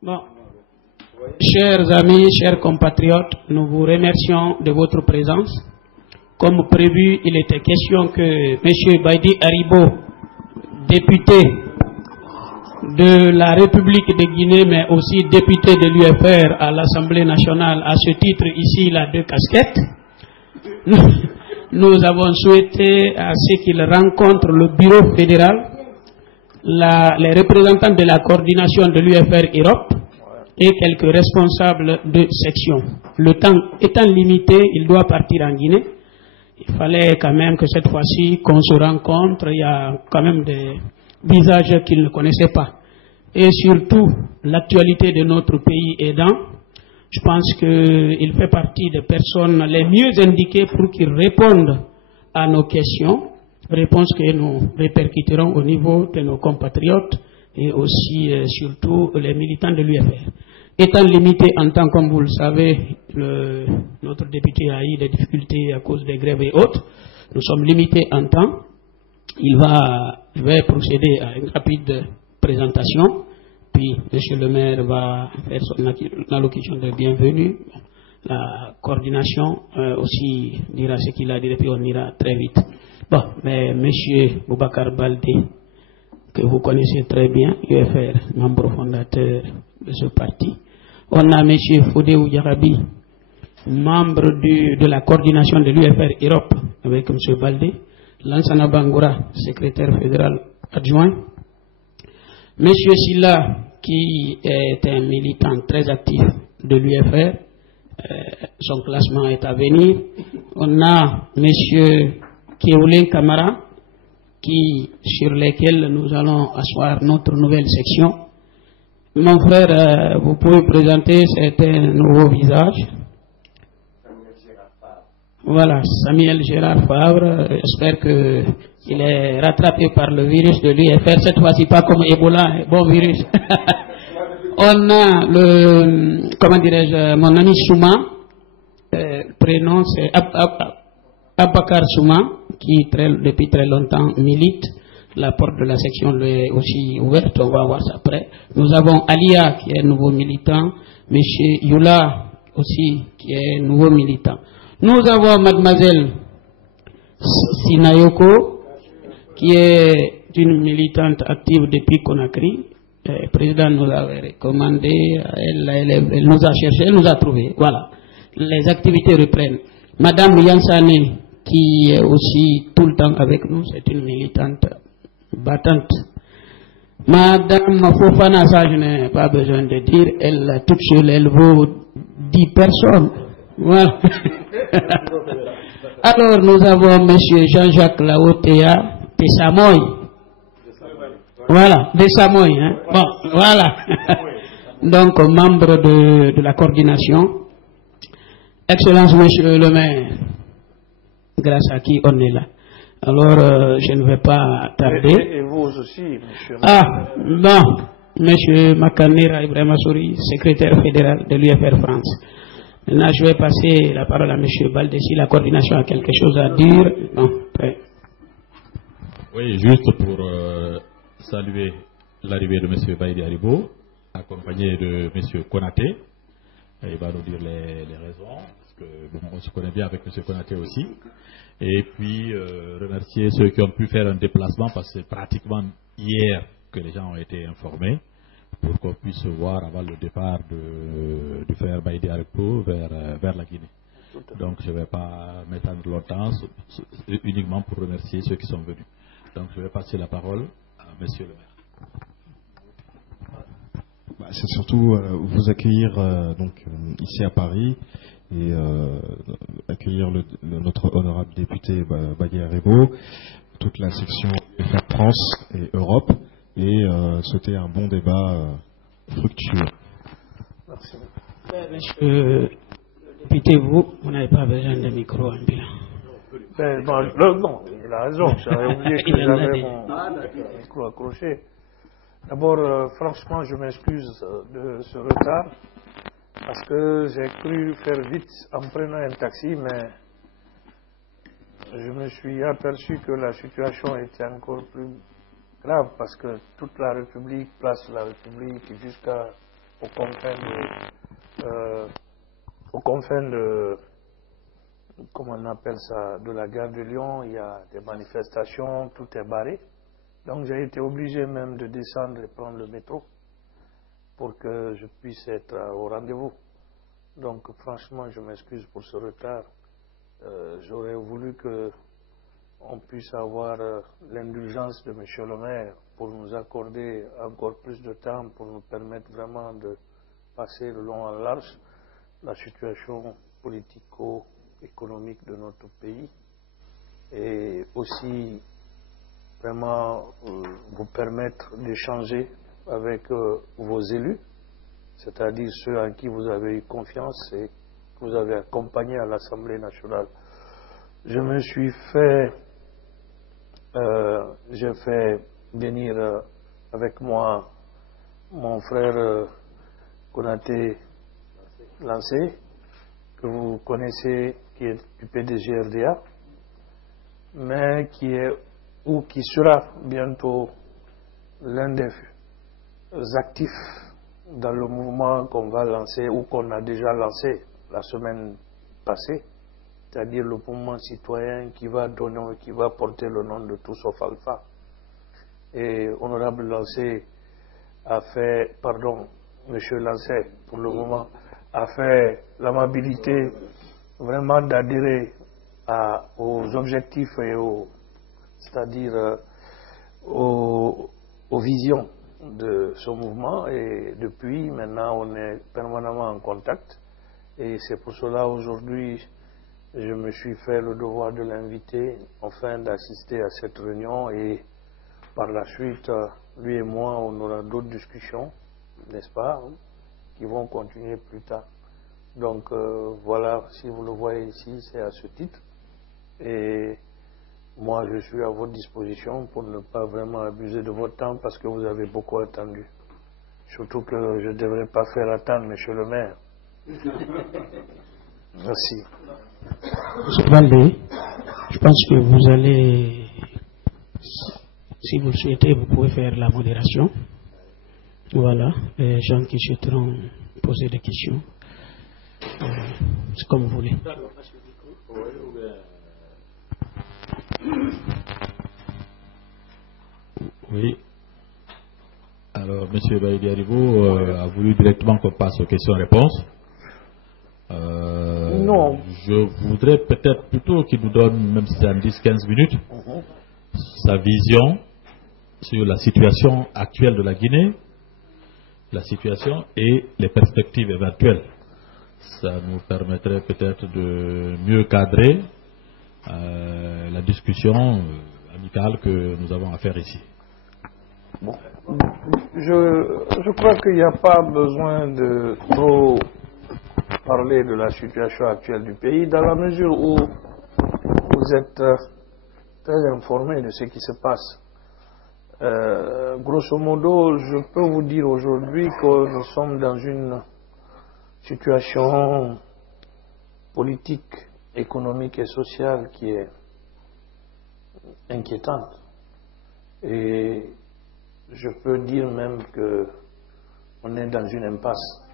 Bon, chers amis, chers compatriotes, nous vous remercions de votre présence. Comme prévu, il était question que M. Baïdi Haribo, député de la République de Guinée, mais aussi député de l'UFR à l'Assemblée nationale, à ce titre, ici, il a 2 casquettes. Nous avons souhaité à ce qu'il rencontre le bureau fédéral, les représentants de la coordination de l'UFR Europe et quelques responsables de section. Le temps étant limité, il doit partir en Guinée. Il fallait quand même que cette fois-ci qu'on se rencontre. Il y a quand même des visages qu'il ne connaissait pas. Et surtout, l'actualité de notre pays aidant, je pense qu'il fait partie des personnes les mieux indiquées pour qu'il réponde à nos questions, réponses que nous répercuterons au niveau de nos compatriotes et aussi surtout les militants de l'UFR. Étant limité en temps, comme vous le savez, notre député a eu des difficultés à cause des grèves et autres. Nous sommes limités en temps. Je vais procéder à une rapide présentation. Puis, M. le maire va faire son allocution de bienvenue. La coordination aussi dira ce qu'il a dit, et puis on ira très vite. Bon, mais M. Boubacar Baldé, que vous connaissez très bien, UFR, membre fondateur de ce parti. On a M. Fodé Ouyarabi, membre de la coordination de l'UFR Europe, avec M. Baldé. Lansana Bangoura, secrétaire fédéral adjoint. M. Silla, qui est un militant très actif de l'UFR, son classement est à venir. On a M. Kéoulé Kamara, sur lesquels nous allons asseoir notre nouvelle section. Mon frère, vous pouvez présenter, c'est un nouveau visage. Voilà, Samuel Gérard Favre, j'espère qu'il est rattrapé par le virus de l'UFR, cette fois-ci pas comme Ebola, bon virus. On a mon ami Souma, prénom c'est Abakar Souma, qui depuis très longtemps milite. La porte de la section est aussi ouverte, on va voir ça après. Nous avons Alia, qui est nouveau militant, M. Yula aussi, qui est nouveau militant. Nous avons mademoiselle Sinayoko, qui est une militante active depuis Conakry. Le président nous avait recommandé, elle nous a cherché, elle nous a trouvé. Voilà, les activités reprennent. Madame Yansane, qui est aussi tout le temps avec nous, c'est une militante battante. Madame Fofana, ça je n'ai pas besoin de dire, elle toute seule, elle vaut 10 personnes. Voilà. Alors nous avons M. Jean-Jacques Laotea Tessamoy. Voilà, Tessamoy. Hein? Bon, voilà. Donc, membre de la coordination. Excellence, Monsieur le maire, grâce à qui on est là. Alors, je ne vais pas tarder. Et vous aussi, monsieur. Bon, Monsieur Makanera Ibrahima Souri, secrétaire fédéral de l'UFR France. Maintenant, je vais passer la parole à M. Baldé. Si la coordination a quelque chose à dire. Non, oui, juste pour saluer l'arrivée de M. Baïdi Haribo, accompagné de M. Konaté. Il va nous dire les raisons, parce que on se connaît bien avec M. Konaté aussi. Et puis, remercier ceux qui ont pu faire un déplacement, parce que c'est pratiquement hier que les gens ont été informés, pour qu'on puisse se voir avant le départ du frère Baïdi Haribo vers la Guinée. Donc je ne vais pas m'étendre longtemps, uniquement pour remercier ceux qui sont venus. Donc je vais passer la parole à monsieur le maire. C'est surtout vous accueillir ici à Paris et accueillir notre honorable député Baïdi Haribo, toute la section UFR France et Europe, et souhaiter un bon débat fructueux. Merci. Monsieur le député, vous n'avez pas besoin de micro ambulant. Non, il a raison. J'avais oublié que j'avais mon micro accroché. D'abord, franchement, je m'excuse de ce retard parce que j'ai cru faire vite en prenant un taxi, mais je me suis aperçu que la situation était encore plus grave parce que toute la République, place de la République, jusqu'à aux confins de, comment on appelle ça, de la gare de Lyon, il y a des manifestations, tout est barré. Donc j'ai été obligé même de descendre et prendre le métro pour que je puisse être au rendez-vous. Donc franchement, je m'excuse pour ce retard. J'aurais voulu qu'on puisse avoir l'indulgence de M. le maire pour nous accorder encore plus de temps, pour nous permettre vraiment de passer le long en large la situation politico-économique de notre pays et aussi vraiment vous permettre d'échanger avec vos élus, c'est-à-dire ceux en qui vous avez eu confiance et que vous avez accompagné à l'Assemblée nationale. Je me suis fait, j'ai fait venir avec moi mon frère Konaté Lancé, que vous connaissez, qui est du PDG-RDA, mais qui est ou qui sera bientôt l'un des actifs dans le mouvement qu'on va lancer ou qu'on a déjà lancé la semaine passée, c'est-à-dire le mouvement citoyen qui va donner, qui va porter le nom de Tout sauf Alpha. Et Honorable Lancé a fait, pardon, Monsieur Lancé, pour le moment, a fait l'amabilité vraiment d'adhérer aux objectifs et c'est-à-dire aux visions de ce mouvement, et depuis maintenant on est permanemment en contact, et c'est pour cela aujourd'hui je me suis fait le devoir de l'inviter afin d'assister à cette réunion, et par la suite lui et moi on aura d'autres discussions, n'est-ce pas, qui vont continuer plus tard. Donc voilà, si vous le voyez ici, c'est à ce titre, et moi je suis à votre disposition pour ne pas vraiment abuser de votre temps parce que vous avez beaucoup attendu. Surtout que je ne devrais pas faire attendre Monsieur le maire. Merci. Monsieur Valdé, je pense que vous allez, si vous le souhaitez, vous pouvez faire la modération. Voilà, les gens qui souhaiteront poser des questions. C'est comme vous voulez. Oui. Alors, M. Baïdi Aribo a voulu directement qu'on passe aux questions-réponses. Non. Je voudrais peut-être plutôt qu'il nous donne, même si c'est en 10-15 minutes, sa vision sur la situation actuelle de la Guinée, la situation et les perspectives éventuelles. Ça nous permettrait peut-être de mieux cadrer la discussion amicale que nous avons à faire ici. Bon. Je crois qu'il n'y a pas besoin de trop parler de la situation actuelle du pays, dans la mesure où vous êtes très informé de ce qui se passe. Grosso modo, je peux vous dire aujourd'hui que nous sommes dans une situation politique, économique et sociale qui est inquiétante. Et je peux dire même qu'on est dans une impasse.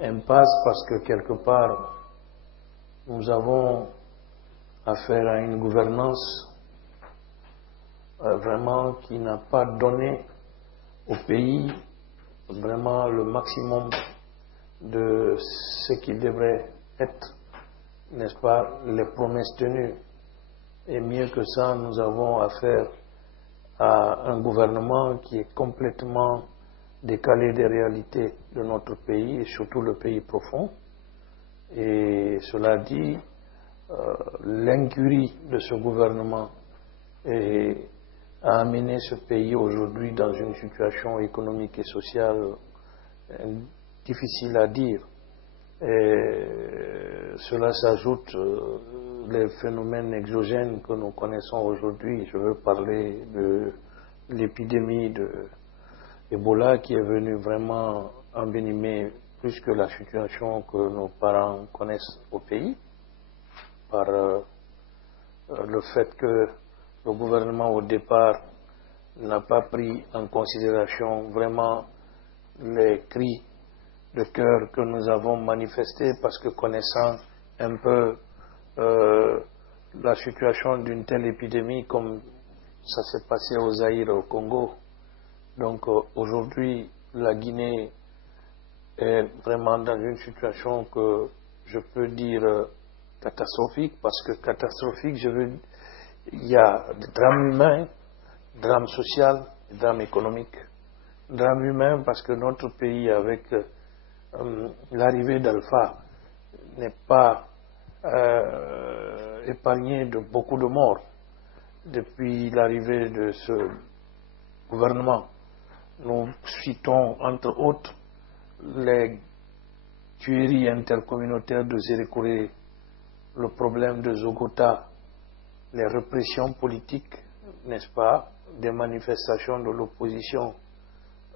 Impasse parce que quelque part, nous avons affaire à une gouvernance vraiment qui n'a pas donné au pays vraiment le maximum de ce qui devrait être, n'est-ce pas, les promesses tenues. Et mieux que ça, nous avons affaire à un gouvernement qui est complètement décalé des réalités de notre pays, et surtout le pays profond. Et cela dit, l'incurie de ce gouvernement a amené ce pays aujourd'hui dans une situation économique et sociale difficile à dire. Et cela s'ajoute les phénomènes exogènes que nous connaissons aujourd'hui. Je veux parler de l'épidémie de Ebola qui est venue vraiment envenimer plus que la situation que nos parents connaissent au pays, par le fait que le gouvernement au départ n'a pas pris en considération vraiment les cris de cœur que nous avons manifestés parce que connaissant un peu la situation d'une telle épidémie comme ça s'est passé au Zaïre, au Congo. Donc aujourd'hui, la Guinée est vraiment dans une situation que je peux dire catastrophique, parce que catastrophique, il y a des drames humains, drame social, drame économique. Drame humain parce que notre pays, avec l'arrivée d'Alpha, n'est pas épargné de beaucoup de morts. Depuis l'arrivée de ce gouvernement, nous citons entre autres les tueries intercommunautaires de Zérékoré, le problème de Zogota, les répressions politiques, n'est-ce pas, des manifestations de l'opposition,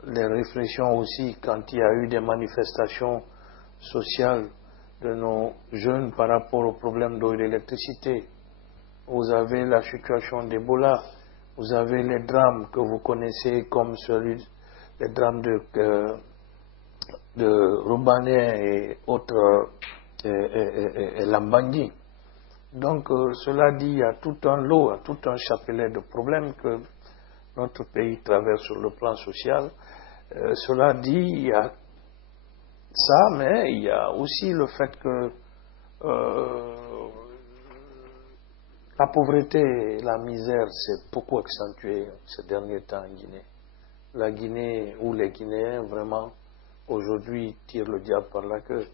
les réflexions aussi quand il y a eu des manifestations sociales de nos jeunes par rapport au problème d'eau et d'électricité. Vous avez la situation d'Ebola, vous avez les drames que vous connaissez comme les drames de Roubanet et autres, et Lambangui. Donc, cela dit, il y a tout un lot, tout un chapelet de problèmes que notre pays traverse sur le plan social. Cela dit, il y a ça, mais il y a aussi le fait que la pauvreté et la misère s'est beaucoup accentuée ces derniers temps en Guinée. La Guinée, ou les Guinéens, vraiment, aujourd'hui, tirent le diable par la queue.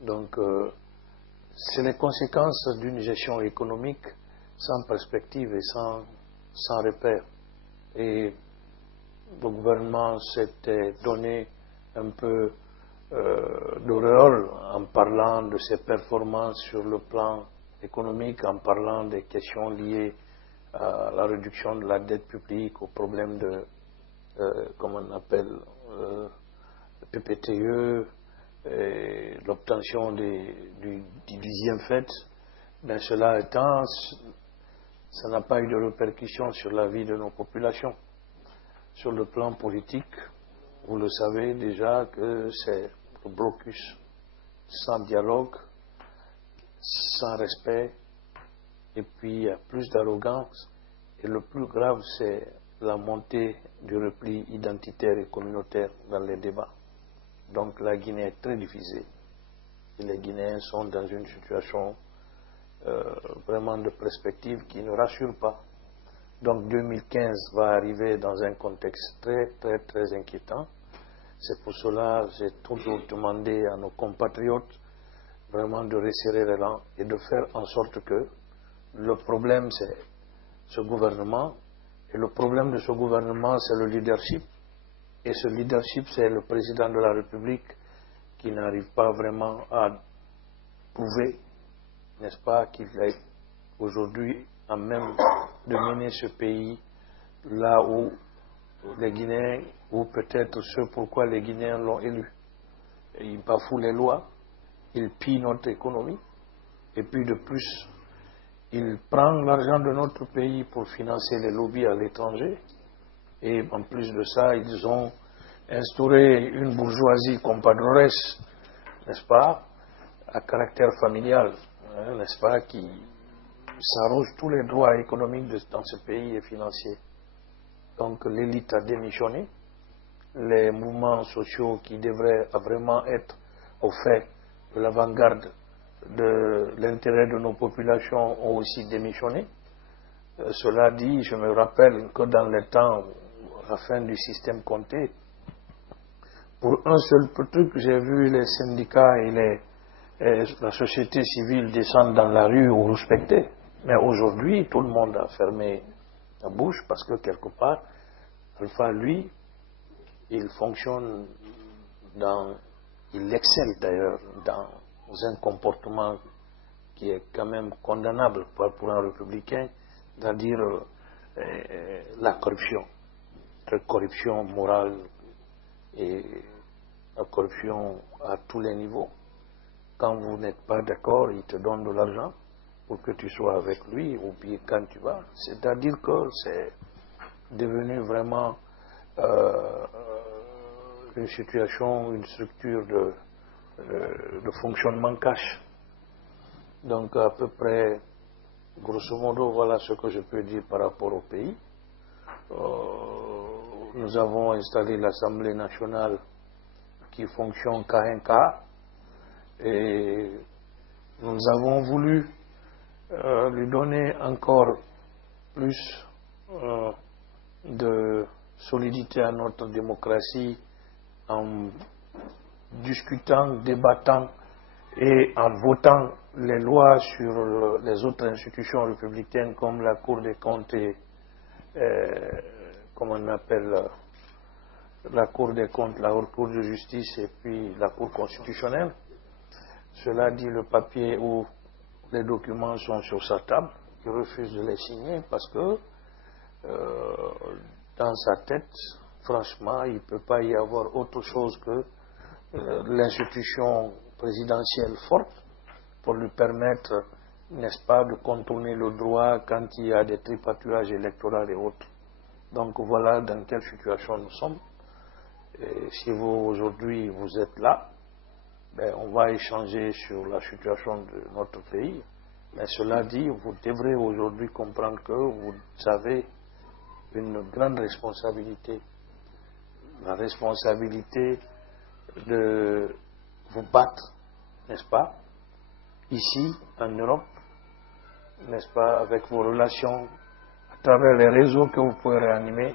Donc, c'est les conséquences d'une gestion économique sans perspective et sans repère. Et le gouvernement s'était donné un peu d'auréole en parlant de ses performances sur le plan économique, en parlant des questions liées à la réduction de la dette publique, au problème de, comment on appelle, le PPTE, l'obtention du 10e FED. Mais cela étant, ça n'a pas eu de répercussions sur la vie de nos populations. Sur le plan politique, vous le savez déjà que c'est le blocus, sans dialogue, sans respect, et puis il y a plus d'arrogance. Et le plus grave, c'est la montée du repli identitaire et communautaire dans les débats. Donc la Guinée est très divisée. Et les Guinéens sont dans une situation vraiment de perspective qui ne rassure pas. Donc 2015 va arriver dans un contexte très, très, très inquiétant. C'est pour cela que j'ai toujours demandé à nos compatriotes vraiment de resserrer les rangs et de faire en sorte que le problème, c'est ce gouvernement. Et le problème de ce gouvernement, c'est le leadership. Et ce leadership, c'est le président de la République qui n'arrive pas vraiment à prouver, n'est-ce pas, qu'il est aujourd'hui à même de mener ce pays là où les Guinéens, ou peut-être ce pourquoi les Guinéens l'ont élu. Et il bafoue les lois, il pille notre économie, et puis de plus, il prend l'argent de notre pays pour financer les lobbies à l'étranger. Et en plus de ça, ils ont instauré une bourgeoisie compadresse, n'est-ce pas, à caractère familial, hein, n'est-ce pas, qui s'arroge tous les droits économiques dans ce pays et financiers. Donc l'élite a démissionné. Les mouvements sociaux qui devraient vraiment être au fait de l'avant-garde de l'intérêt de nos populations ont aussi démissionné. Cela dit, je me rappelle que dans les temps, à la fin du système Conté, pour un seul truc, j'ai vu les syndicats et la société civile descendre dans la rue ou respecter. Mais aujourd'hui, tout le monde a fermé la bouche parce que quelque part, Alpha, lui, il fonctionne il excelle d'ailleurs dans un comportement qui est quand même condamnable pour un républicain, c'est-à-dire la corruption morale et la corruption à tous les niveaux. Quand vous n'êtes pas d'accord, il te donne de l'argent pour que tu sois avec lui, ou bien quand tu vas. C'est-à-dire que c'est devenu vraiment une situation, une structure de fonctionnement cash. Donc à peu près, grosso modo, voilà ce que je peux dire par rapport au pays. Nous avons installé l'Assemblée nationale qui fonctionne cas un cas et nous avons voulu lui donner encore plus de solidité à notre démocratie en discutant, débattant et en votant les lois sur les autres institutions républicaines comme la Cour des comptes et comment on appelle la Cour des comptes, la Haute Cour de justice et puis la Cour constitutionnelle. Cela dit, le papier où les documents sont sur sa table, il refuse de les signer parce que dans sa tête, franchement, il ne peut pas y avoir autre chose que l'institution présidentielle forte pour lui permettre, n'est-ce pas, de contourner le droit quand il y a des tripatouillages électoraux et autres. Donc voilà dans quelle situation nous sommes. Et si vous, aujourd'hui, vous êtes là, ben, on va échanger sur la situation de notre pays. Mais cela dit, vous devrez aujourd'hui comprendre que vous avez une grande responsabilité. La responsabilité de vous battre, n'est-ce pas, ici, en Europe, n'est-ce pas, avec vos relations, à travers les réseaux que vous pouvez réanimer,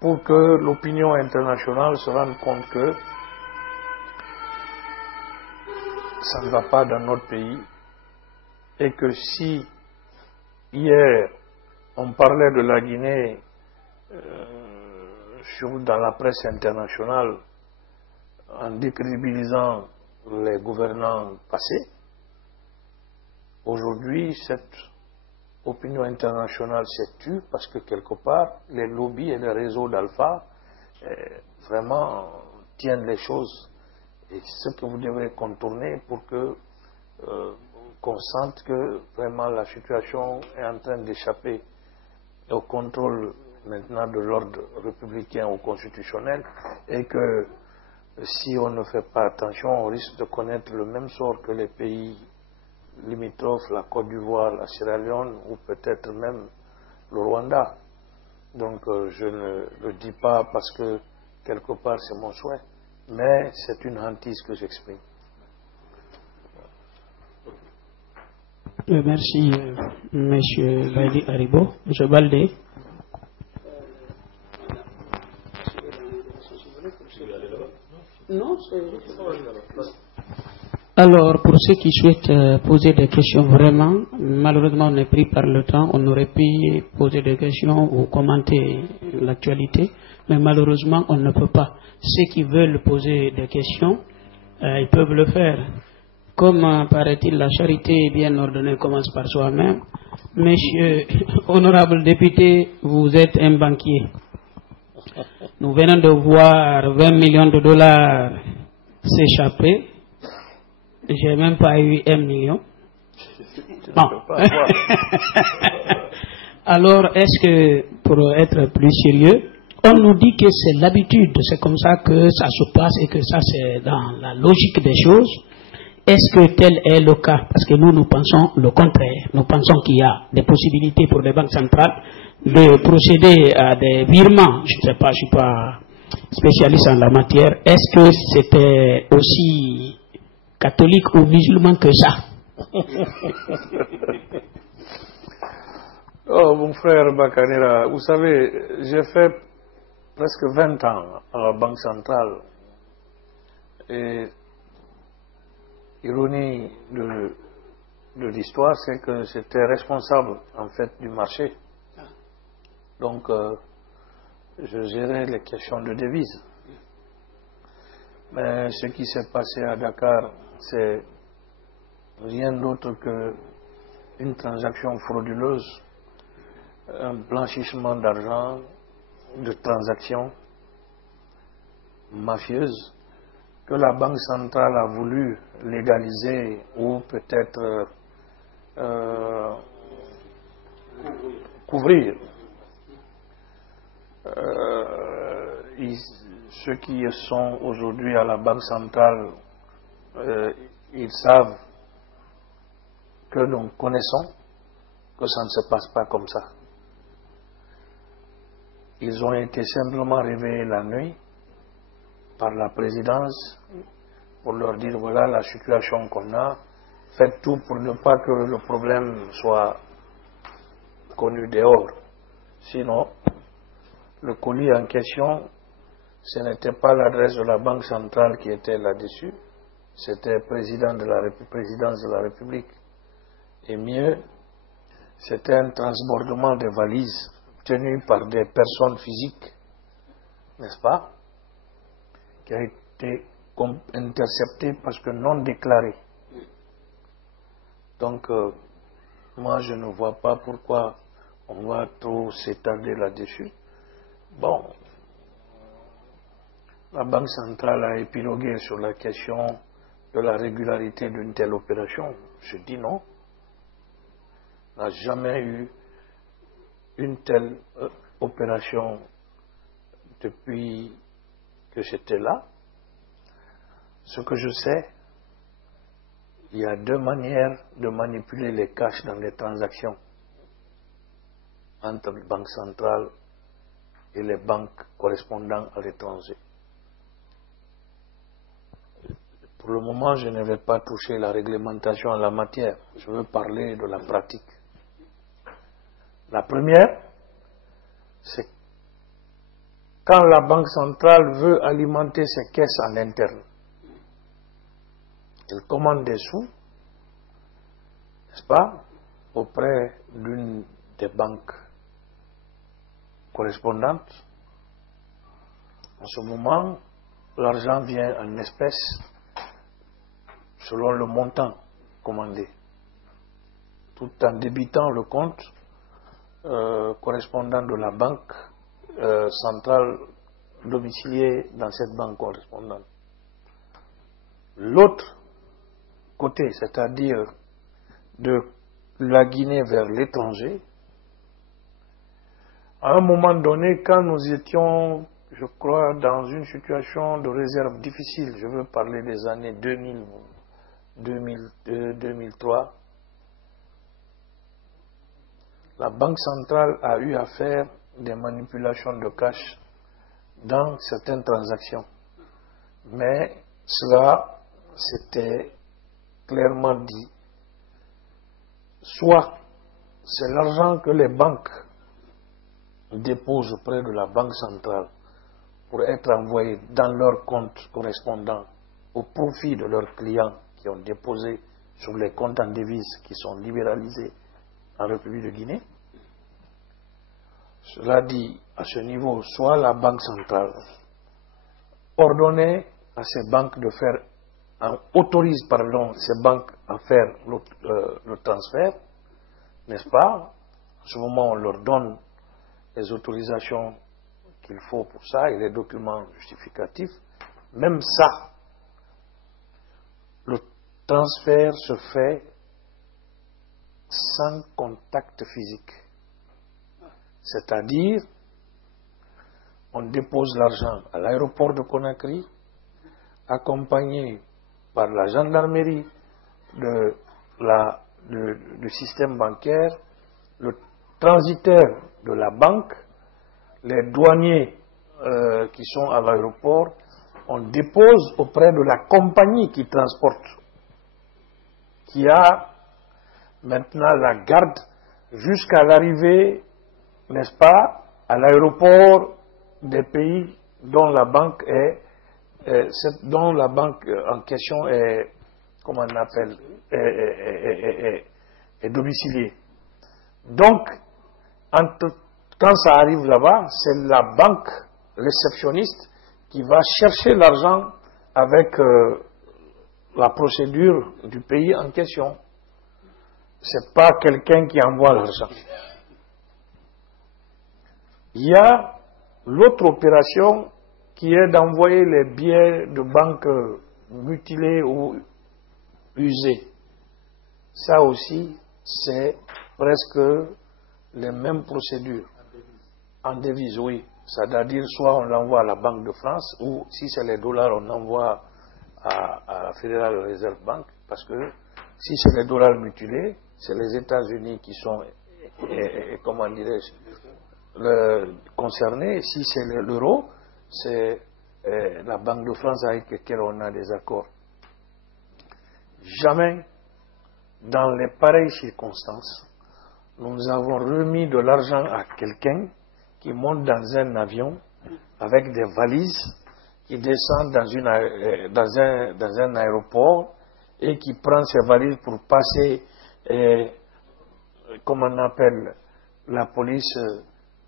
pour que l'opinion internationale se rende compte que ça ne va pas dans notre pays et que si hier on parlait de la Guinée dans la presse internationale en décrédibilisant les gouvernants passés, aujourd'hui cette opinion internationale s'est tue parce que quelque part les lobbies et les réseaux d'Alpha vraiment tiennent les choses. Et ce que vous devez contourner pour que qu'on sente que vraiment la situation est en train d'échapper au contrôle maintenant de l'ordre républicain ou constitutionnel et que si on ne fait pas attention, on risque de connaître le même sort que les pays limitrophes, la Côte d'Ivoire, la Sierra Leone ou peut-être même le Rwanda. Donc je ne le dis pas parce que quelque part c'est mon souhait, mais c'est une hantise que j'exprime. Merci, M. Baïdi Aribo. M. Baldé. Non, alors, pour ceux qui souhaitent poser des questions vraiment, malheureusement on est pris par le temps, on aurait pu poser des questions ou commenter l'actualité, mais malheureusement on ne peut pas. Ceux qui veulent poser des questions, ils peuvent le faire. Comme paraît-il, la charité bien ordonnée commence par soi-même. Monsieur, honorable député, vous êtes un banquier. Nous venons de voir 20 millions de dollars s'échapper. J'ai même pas eu 1 million. Bon. Alors, est-ce que, pour être plus sérieux, on nous dit que c'est l'habitude, c'est comme ça que ça se passe et que ça c'est dans la logique des choses. Est-ce que tel est le cas? Parce que nous pensons le contraire. Nous pensons qu'il y a des possibilités pour les banques centrales de procéder à des virements. Je ne sais pas, je ne suis pas spécialiste en la matière. Est-ce que c'était aussi catholique ou musulman que ça? Oh, mon frère Bakanera, vous savez, j'ai fait presque 20 ans à la Banque centrale. Et l'ironie de l'histoire, c'est que j'étais responsable, en fait, du marché. Donc, je gérais les questions de devises. Mais ce qui s'est passé à Dakar, c'est rien d'autre qu'une transaction frauduleuse, un blanchissement d'argent, de transactions mafieuses que la Banque centrale a voulu légaliser ou peut-être couvrir. ceux qui sont aujourd'hui à la Banque centrale, ils savent que nous connaissons que ça ne se passe pas comme ça. Ils ont été simplement réveillés la nuit par la présidence pour leur dire voilà la situation qu'on a, faites tout pour ne pas que le problème soit connu dehors. Sinon, le colis en question, ce n'était pas l'adresse de la Banque centrale qui était là-dessus, c'était présidence de la République. Et mieux, c'était un transbordement de valises tenu par des personnes physiques, n'est-ce pas, qui a été intercepté parce que non déclaré. Donc, moi, je ne vois pas pourquoi on va trop s'étarder là-dessus. Bon, la Banque centrale a épilogué sur la question de la régularité d'une telle opération. Je dis non. On n'a jamais eu une telle opération depuis que j'étais là. Ce que je sais, il y a deux manières de manipuler les cash dans les transactions entre les banques centrales et les banques correspondant à l'étranger. Pour le moment, je ne vais pas toucher la réglementation en la matière. Je veux parler de la pratique. La première, c'est quand la Banque centrale veut alimenter ses caisses en interne. Elle commande des sous, n'est-ce pas, auprès d'une des banques correspondantes. En ce moment, l'argent vient en espèces selon le montant commandé, tout en débitant le compte correspondant de la banque centrale domiciliée dans cette banque correspondante. L'autre côté, c'est-à-dire de la Guinée vers l'étranger, à un moment donné, quand nous étions, je crois, dans une situation de réserve difficile, je veux parler des années 2000, 2002, 2003, la Banque centrale a eu à faire des manipulations de cash dans certaines transactions. Mais cela, c'était clairement dit. Soit c'est l'argent que les banques déposent auprès de la Banque centrale pour être envoyé dans leur compte correspondant au profit de leurs clients qui ont déposé sur les comptes en devises qui sont libéralisés en République de Guinée. Cela dit, à ce niveau, soit la Banque centrale ordonnait à ces banques de faire, autorise ces banques à faire le transfert, n'est-ce pas? À ce moment, on leur donne les autorisations qu'il faut pour ça et les documents justificatifs. Même ça, le transfert se fait sans contact physique. C'est-à-dire, on dépose l'argent à l'aéroport de Conakry, accompagné par la gendarmerie du système bancaire, le transitaire de la banque, les douaniers qui sont à l'aéroport, on dépose auprès de la compagnie qui transporte, qui a maintenant la garde jusqu'à l'arrivée, n'est-ce pas, à l'aéroport des pays dont la banque en question est, comment on appelle, est domiciliée. Donc, quand ça arrive là-bas, c'est la banque réceptionniste qui va chercher l'argent avec la procédure du pays en question. C'est pas quelqu'un qui envoie l'argent. Il y a l'autre opération qui est d'envoyer les billets de banque mutilés ou usés. Ça aussi, c'est presque les mêmes procédures. En devise, oui. C'est-à-dire, soit on l'envoie à la Banque de France, ou si c'est les dollars, on envoie à la Federal Reserve Bank, parce que si c'est les dollars mutilés, c'est les États-Unis qui sont, comment dirais-je, concernés. Si c'est l'euro, c'est la Banque de France avec laquelle on a des accords. Jamais, dans les pareilles circonstances, nous avons remis de l'argent à quelqu'un qui monte dans un avion avec des valises, qui descend dans un aéroport et qui prend ses valises pour passer, comme on appelle, la police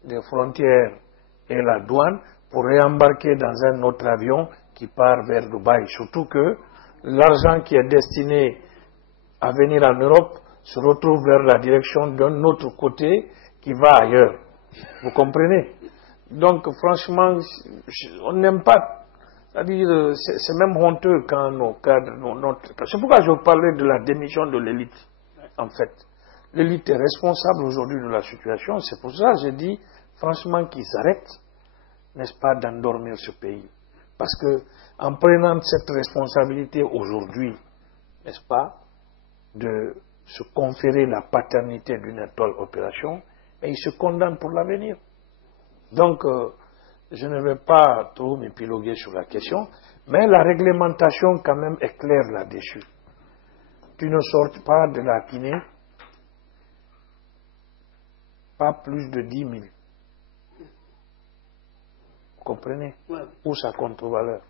des frontières et la douane, pour réembarquer dans un autre avion qui part vers Dubaï. Surtout que l'argent qui est destiné à venir en Europe se retrouve vers la direction d'un autre côté qui va ailleurs. Vous comprenez? Donc franchement, on n'aime pas. C'est-à-dire, c'est même honteux quand nos cadres... C'est pourquoi je vous parlais de la démission de l'élite, en fait. L'élite est responsable aujourd'hui de la situation. C'est pour ça que j'ai dit, franchement, qu'ils arrêtent, n'est-ce pas, d'endormir ce pays. Parce que en prenant cette responsabilité aujourd'hui, n'est-ce pas, de se conférer la paternité d'une étoile opération, et ils se condamnent pour l'avenir. Donc, je ne vais pas trop m'épiloguer sur la question, mais la réglementation quand même est claire là-dessus. Tu ne sortes pas de la Guinée pas plus de 10 000. Vous comprenez? Ou sa contre-valeur.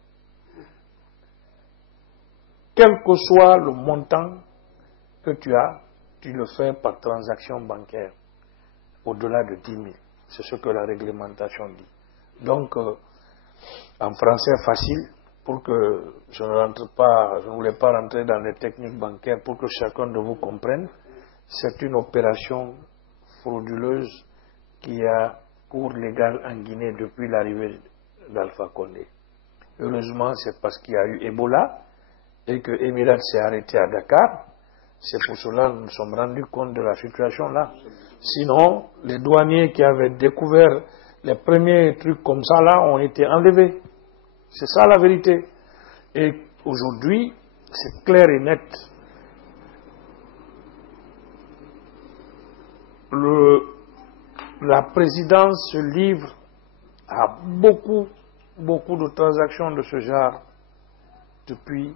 Quel que soit le montant que tu as, tu le fais par transaction bancaire, au-delà de 10 000. C'est ce que la réglementation dit. Donc, en français facile, pour que je ne voulais pas rentrer dans les techniques bancaires, pour que chacun de vous comprenne, c'est une opération frauduleuse qui a cours légal en Guinée depuis l'arrivée d'Alpha Condé. Heureusement, c'est parce qu'il y a eu Ebola et que Emirat s'est arrêté à Dakar. C'est pour cela que nous nous sommes rendus compte de la situation là. Sinon, les douaniers qui avaient découvert les premiers trucs comme ça là ont été enlevés. C'est ça la vérité. Et aujourd'hui, c'est clair et net. La présidence se livre à beaucoup de transactions de ce genre depuis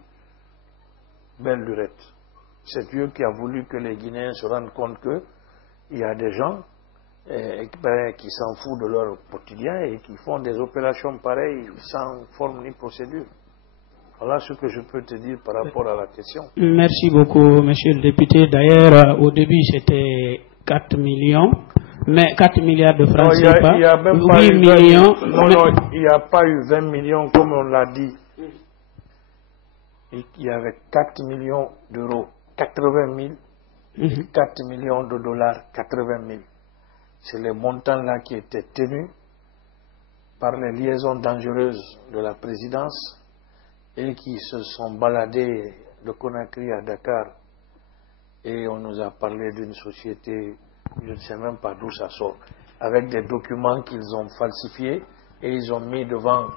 belle lurette. C'est Dieu qui a voulu que les Guinéens se rendent compte qu'il y a des gens qui s'en foutent de leur quotidien et qui font des opérations pareilles sans forme ni procédure. Voilà ce que je peux te dire par rapport à la question. Merci beaucoup, monsieur le député. D'ailleurs, au début, c'était 4 millions, mais 4 milliards de francs CFA. Il y a même pas 8 millions. Non, il n'y a pas eu 20 millions comme on l'a dit. Il y avait 4 millions d'euros, 80 000, 4 millions de dollars, 80 000. C'est les montants là qui étaient tenus par les liaisons dangereuses de la présidence et qui se sont baladés de Conakry à Dakar. Et on nous a parlé d'une société, je ne sais même pas d'où ça sort, avec des documents qu'ils ont falsifiés et ils ont mis devant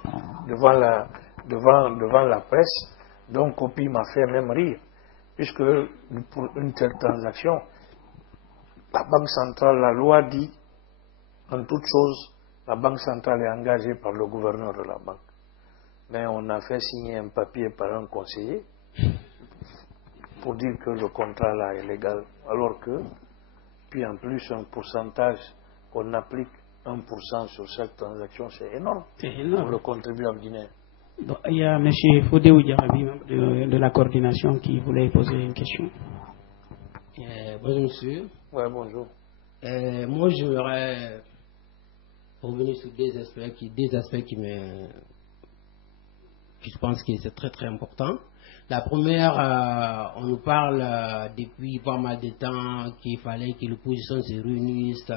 la presse. Donc, Kopi m'a fait même rire, puisque pour une telle transaction, la Banque centrale, la loi dit, en toute chose, la Banque centrale est engagée par le gouverneur de la banque. Mais on a fait signer un papier par un conseiller pour dire que le contrat là est légal, alors que, puis en plus, un pourcentage qu'on applique 1% sur chaque transaction, c'est énorme pour le contribuable guinéen. Donc, il y a M. Fodéou Diarabi de la coordination qui voulait poser une question. Bonjour monsieur. Ouais, bonjour. Moi je voudrais revenir sur deux aspects qui je pense que c'est très très important. La première, on nous parle depuis pas mal de temps qu'il fallait que l'opposition se réunisse,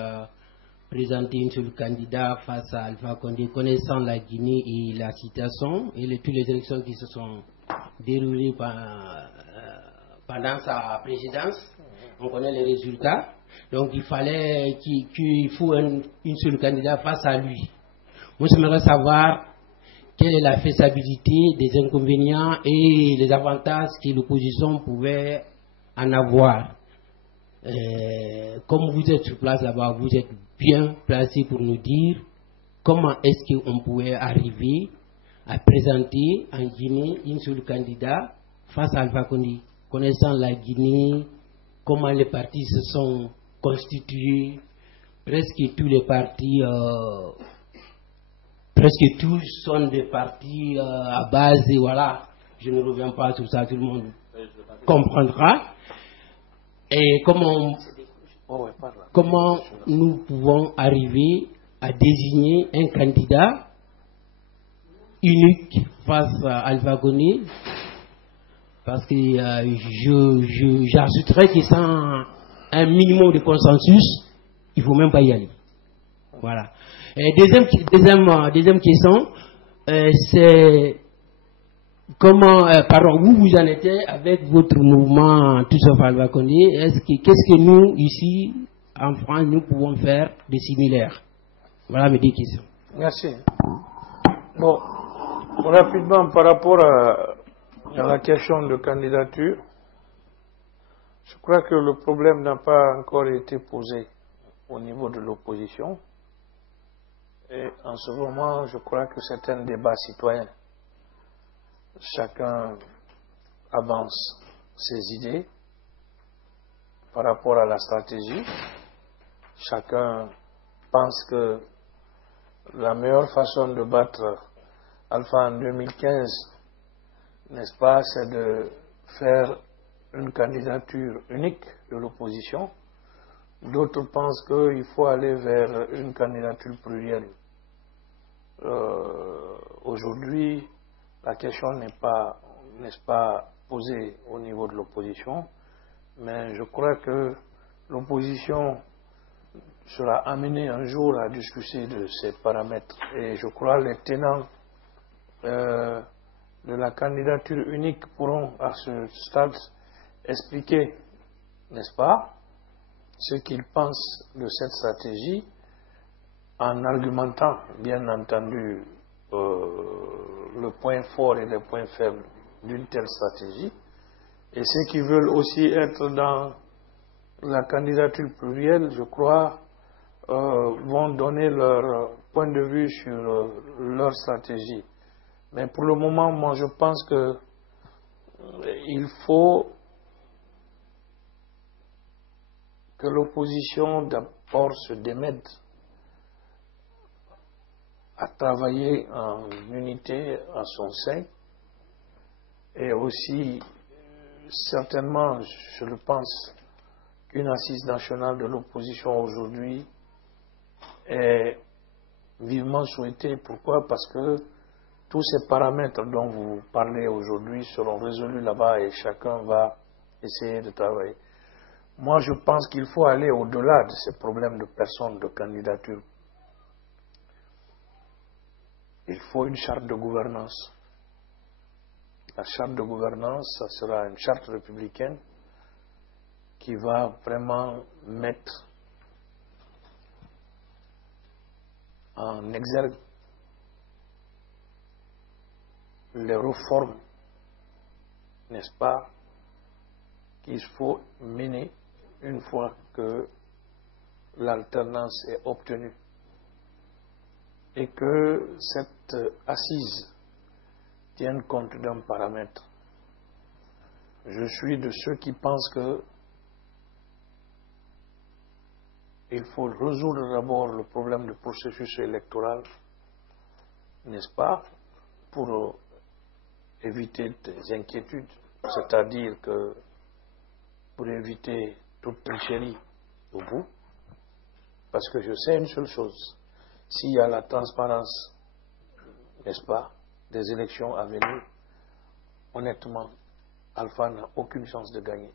présenter un seul candidat face à Alpha Condé, connaissant la Guinée et la situation et toutes les élections qui se sont déroulées pendant sa présidence. On connaît les résultats. Donc il fallait qu'il faut un seul candidat face à lui. Moi, j'aimerais savoir quelle est la faisabilité des inconvénients et les avantages que l'opposition pouvait en avoir. Comme vous êtes sur place là-bas, vous êtes bien placé pour nous dire comment est-ce qu'on pouvait arriver à présenter en Guinée un seul candidat face à Alpha Condé. Connaissant la Guinée, comment les partis se sont constitués, presque tous les partis, presque tous sont des partis à base, et voilà, je ne reviens pas sur ça, tout le monde comprendra. Et comment nous pouvons arriver à désigner un candidat unique face à Alpha Condé, parce que j'ajouterais que sans un minimum de consensus, il ne faut même pas y aller. Voilà. Et deuxième question, c'est comment, où vous en êtes avec votre mouvement Tout sauf Alpha Condé? Qu'est-ce que nous, ici, en France, nous pouvons faire de similaire? Voilà mes deux questions. Merci. Bon, rapidement, par rapport à la question de candidature, je crois que le problème n'a pas encore été posé au niveau de l'opposition. Et en ce moment, je crois que c'est un débat citoyen. Chacun avance ses idées par rapport à la stratégie. Chacun pense que la meilleure façon de battre Alpha en 2015, n'est-ce pas, c'est de faire une candidature unique de l'opposition. D'autres pensent qu'il faut aller vers une candidature plurielle. Aujourd'hui, la question n'est pas, n'est-ce pas, posée au niveau de l'opposition, mais je crois que l'opposition sera amenée un jour à discuter de ces paramètres. Et je crois que les tenants de la candidature unique pourront à ce stade expliquer, n'est-ce pas, ce qu'ils pensent de cette stratégie en argumentant, bien entendu, le point fort et les points faibles d'une telle stratégie. Et ceux qui veulent aussi être dans la candidature plurielle, je crois, vont donner leur point de vue sur leur stratégie. Mais pour le moment, moi je pense que il faut que l'opposition d'abord se démène à travailler en unité à son sein, et aussi certainement, je le pense, qu'une assise nationale de l'opposition aujourd'hui est vivement souhaitée. Pourquoi? Parce que tous ces paramètres dont vous parlez aujourd'hui seront résolus là-bas et chacun va essayer de travailler. Moi, je pense qu'il faut aller au-delà de ces problèmes de personnes, de candidature. Il faut une charte de gouvernance. La charte de gouvernance, ça sera une charte républicaine qui va vraiment mettre en exergue les réformes, n'est-ce pas, qu'il faut mener une fois que l'alternance est obtenue. Et que cette assise tienne compte d'un paramètre. Je suis de ceux qui pensent que il faut résoudre d'abord le problème du processus électoral, n'est-ce pas, pour éviter des inquiétudes, c'est-à-dire que pour éviter toute tricherie au bout, parce que je sais une seule chose, s'il y a la transparence, n'est-ce pas, des élections à venir, honnêtement, Alpha n'a aucune chance de gagner.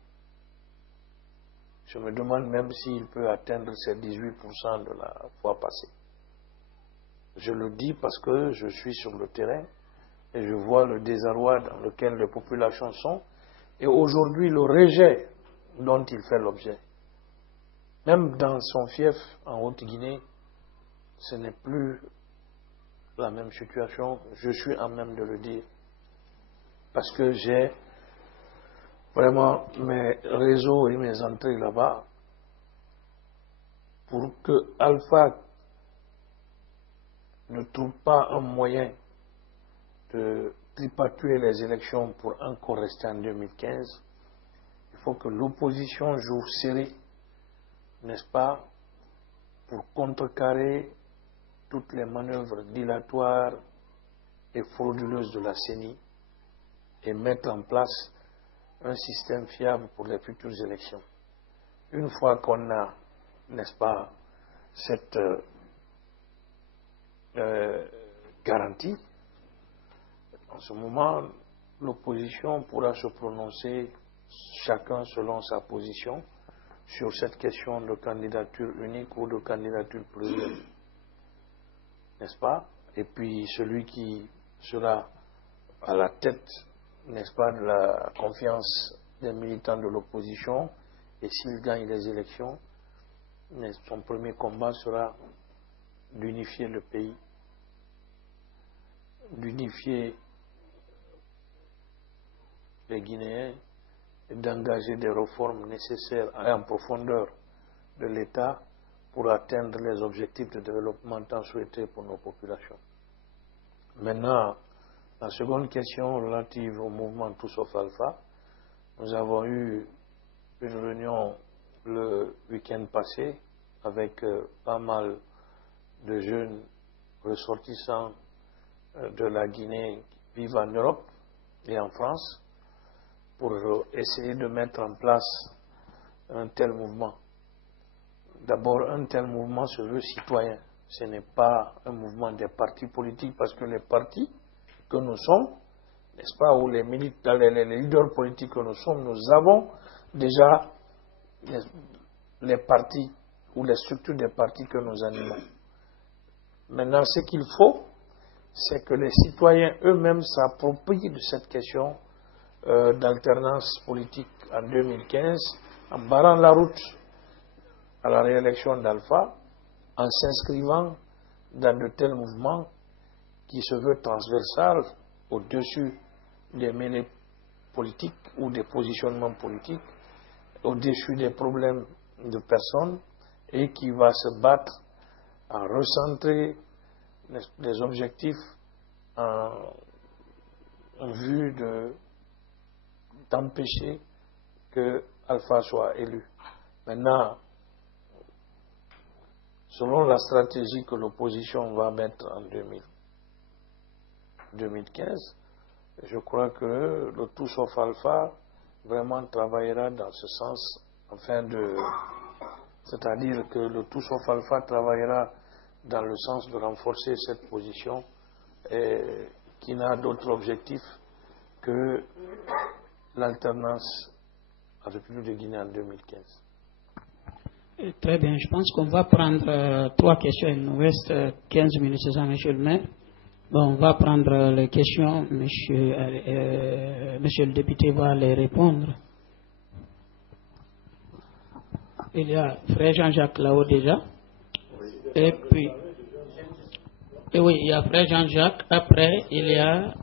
Je me demande même s'il peut atteindre ces 18% de la fois passée. Je le dis parce que je suis sur le terrain et je vois le désarroi dans lequel les populations sont et aujourd'hui le rejet dont il fait l'objet. Même dans son fief en Haute-Guinée, ce n'est plus la même situation, je suis en même de le dire. Parce que j'ai vraiment mes réseaux et mes entrées là-bas pour que Alpha ne trouve pas un moyen de tripatuer les élections pour encore rester en 2015. Il faut que l'opposition joue serré, n'est-ce pas, pour contrecarrer toutes les manœuvres dilatoires et frauduleuses de la CENI et mettre en place un système fiable pour les futures élections. Une fois qu'on a, n'est-ce pas, cette garantie, en ce moment, l'opposition pourra se prononcer chacun selon sa position sur cette question de candidature unique ou de candidature plurielle. N'est-ce pas? Et puis celui qui sera à la tête, n'est-ce pas, de la confiance des militants de l'opposition, et s'il gagne les élections, son premier combat sera d'unifier le pays, d'unifier les Guinéens et d'engager des réformes nécessaires et en profondeur de l'État pour atteindre les objectifs de développement tant souhaités pour nos populations. Maintenant, la seconde question relative au mouvement Tous sauf Alpha, nous avons eu une réunion le week-end passé avec pas mal de jeunes ressortissants de la Guinée qui vivent en Europe et en France pour essayer de mettre en place un tel mouvement. D'abord, un tel mouvement se veut citoyen. Ce n'est pas un mouvement des partis politiques parce que les partis que nous sommes, n'est-ce pas, ou les leaders politiques que nous sommes, nous avons déjà les partis ou les structures des partis que nous animons. Maintenant, ce qu'il faut, c'est que les citoyens eux-mêmes s'approprient de cette question d'alternance politique en 2015, en barrant la route à la réélection d'Alpha, en s'inscrivant dans de tels mouvements qui se veulent transversal au-dessus des mêlées politiques ou des positionnements politiques, au-dessus des problèmes de personnes, et qui va se battre à recentrer les objectifs en vue d'empêcher que Alpha soit élu. Maintenant, selon la stratégie que l'opposition va mettre en 2015, je crois que le Tout sauf Alpha vraiment travaillera dans ce sens, c'est-à-dire que le Tout sauf Alpha travaillera dans le sens de renforcer cette position qui n'a d'autre objectif que l'alternance à la République de Guinée en 2015. Très bien, je pense qu'on va prendre 3 questions. Il nous reste 15 minutes, c'est ça, monsieur le maire? Bon, on va prendre les questions. Monsieur le député va les répondre. Il y a frère Jean-Jacques là-haut déjà. Et puis, oui, il y a frère Jean-Jacques. Après, il y a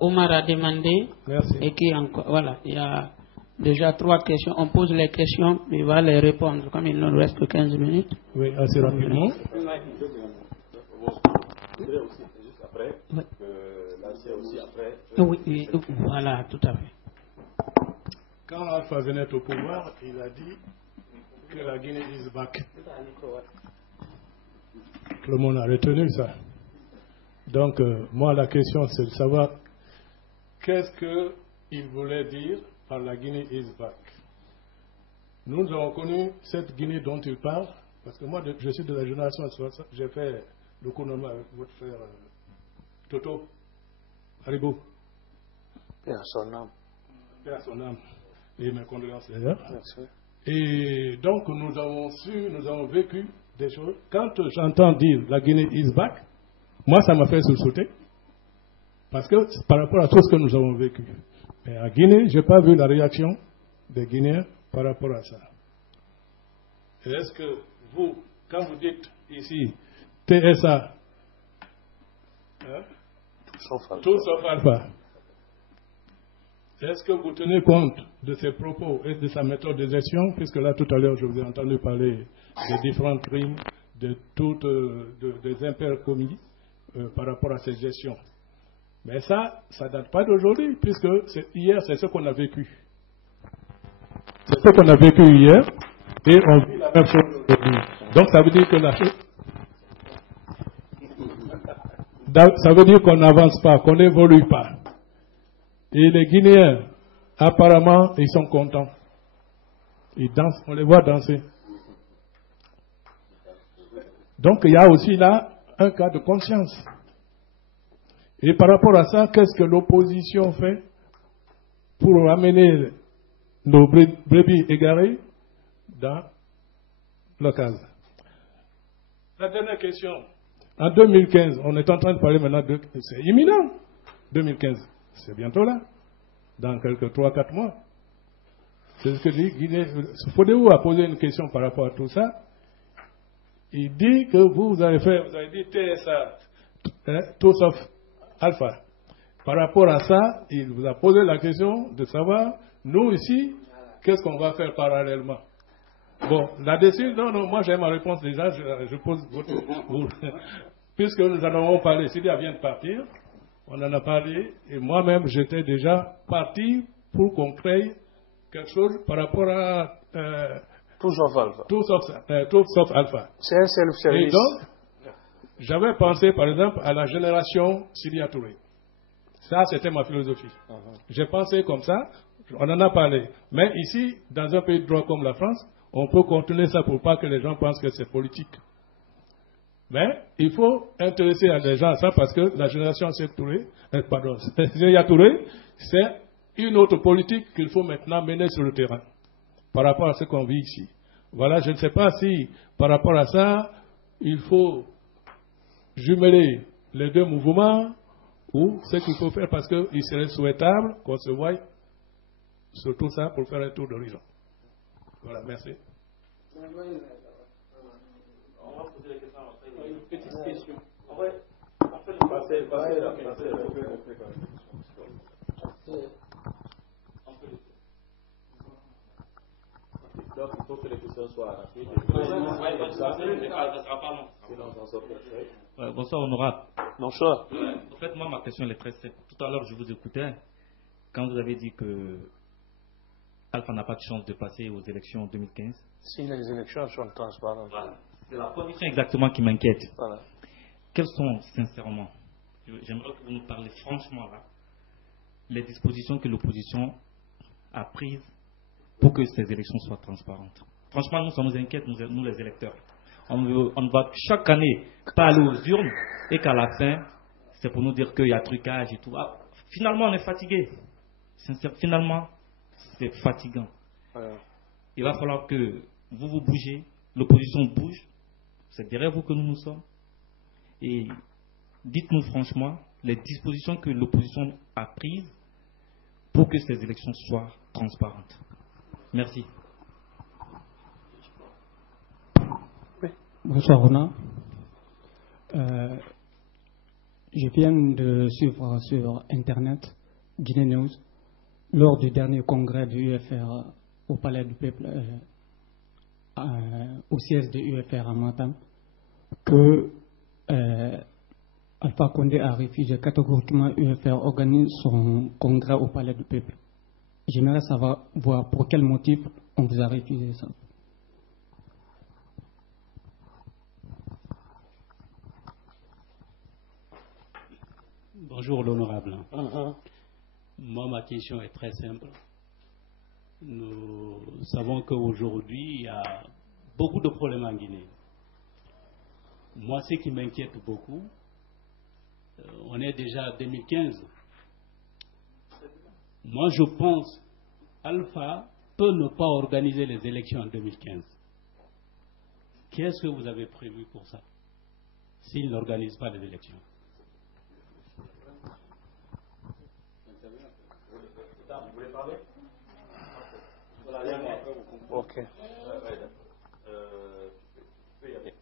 Omar a demandé. Merci. Et qui encore, voilà, il y a déjà 3 questions. On pose les questions, il va les répondre. Comme il nous reste que 15 minutes. Oui, assez rapidement. Oui, voilà, tout à fait. Quand Alpha venait au pouvoir, il a dit que la Guinée is back. Tout le monde a retenu ça. Donc, moi, la question, c'est de savoir qu'est-ce qu'il voulait dire par la Guinée is back. Nous avons connu cette Guinée dont il parle, parce que moi, je suis de la génération, j'ai fait le cours normal avec votre frère Toto Haribo. Paix à son âme. Paix à son âme. Et mes condoléances d'ailleurs. Merci. Et donc, nous avons vécu des choses. Quand j'entends dire la Guinée is back, moi, ça m'a fait sursauter. Parce que par rapport à tout ce que nous avons vécu. Mais à Guinée, je n'ai pas vu la réaction des Guinéens par rapport à ça. Et est-ce que vous, quand vous dites ici TSA, Tout sauf Alpha. Est-ce que vous tenez compte de ses propos et de sa méthode de gestion, puisque là, tout à l'heure, je vous ai entendu parler des différents crimes, des impairs commis par rapport à cette gestion. Mais ça ne date pas d'aujourd'hui, puisque hier, c'est ce qu'on a vécu. C'est ce qu'on a vécu hier, et on vit la même chose aujourd'hui. Donc, ça veut dire que ça veut dire qu'on n'avance pas, qu'on n'évolue pas. Et les Guinéens, apparemment, ils sont contents. Ils dansent, on les voit danser. Donc, il y a aussi là un cas de conscience. Et par rapport à ça, qu'est-ce que l'opposition fait pour amener nos brebis égarées dans le case? La dernière question. En 2015, on est en train de parler maintenant de... C'est imminent, 2015. C'est bientôt là, dans quelques 3-4 mois. C'est ce que dit Guinée. Fodéou a posé une question par rapport à tout ça. Il dit que vous avez dit TSA, tout sauf Alpha. Par rapport à ça, il vous a posé la question de savoir, nous ici, qu'est-ce qu'on va faire parallèlement. Bon, là-dessus, non, moi j'ai ma réponse déjà, je pose votre... Puisque nous en avons parlé, Sylvia vient de partir, on en a parlé, et moi-même j'étais déjà parti pour qu'on crée quelque chose par rapport à... tout sauf Alpha. Tout sauf Alpha. C'est un self-service. Et donc, j'avais pensé par exemple à la génération Sylvia Touré. Ça, c'était ma philosophie. J'ai pensé comme ça, on en a parlé. Mais ici, dans un pays de droit comme la France, on peut contourner ça pour pas que les gens pensent que c'est politique. Mais il faut intéresser les gens à ça parce que la génération Sylvia Touré, c'est une autre politique qu'il faut maintenant mener sur le terrain par rapport à ce qu'on vit ici. Voilà, je ne sais pas si par rapport à ça, il faut jumeler les deux mouvements ou ce qu'il faut faire parce qu'il serait souhaitable qu'on se voie sur tout ça pour faire un tour d'horizon. Voilà, merci. On va poser la question après. Une petite question. Donc, il faut que les questions soient rapides. Bonsoir, honorable. Bonsoir. En fait, moi, ma question elle est très simple. Tout à l'heure, je vous écoutais quand vous avez dit que Alpha n'a pas de chance de passer aux élections en 2015. Si les élections sont transparentes. Voilà. C'est la condition exactement qui m'inquiète. Voilà. Quelles sont, sincèrement, j'aimerais que vous nous parlez franchement là, les dispositions que l'opposition a prises pour que ces élections soient transparentes. Franchement, nous, ça nous inquiète, nous les électeurs. On ne va chaque année pas aller aux urnes et qu'à la fin, c'est pour nous dire qu'il y a trucage et tout. Ah, finalement, on est fatigué. Finalement, c'est fatigant. Il va falloir que vous bougez, l'opposition bouge. C'est derrière vous que nous sommes. Et dites-nous franchement les dispositions que l'opposition a prises pour que ces élections soient transparentes. Merci. Bonsoir Rona. Je viens de suivre sur Internet Guinée News lors du dernier congrès de l'UFR au Palais du Peuple, au siège de l'UFR à Matam, que Alpha Condé a refusé catégoriquement l'UFR organise son congrès au Palais du Peuple. J'aimerais savoir pour quel motif on vous a refusé ça. Bonjour l'honorable. Moi, ma question est très simple. Nous savons qu'aujourd'hui, il y a beaucoup de problèmes en Guinée. Moi, ce qui m'inquiète beaucoup, on est déjà en 2015. Moi, je pense Alpha peut ne pas organiser les élections en 2015. Qu'est-ce que vous avez prévu pour ça, s'il n'organise pas les élections? Vous voulez parler? Ok.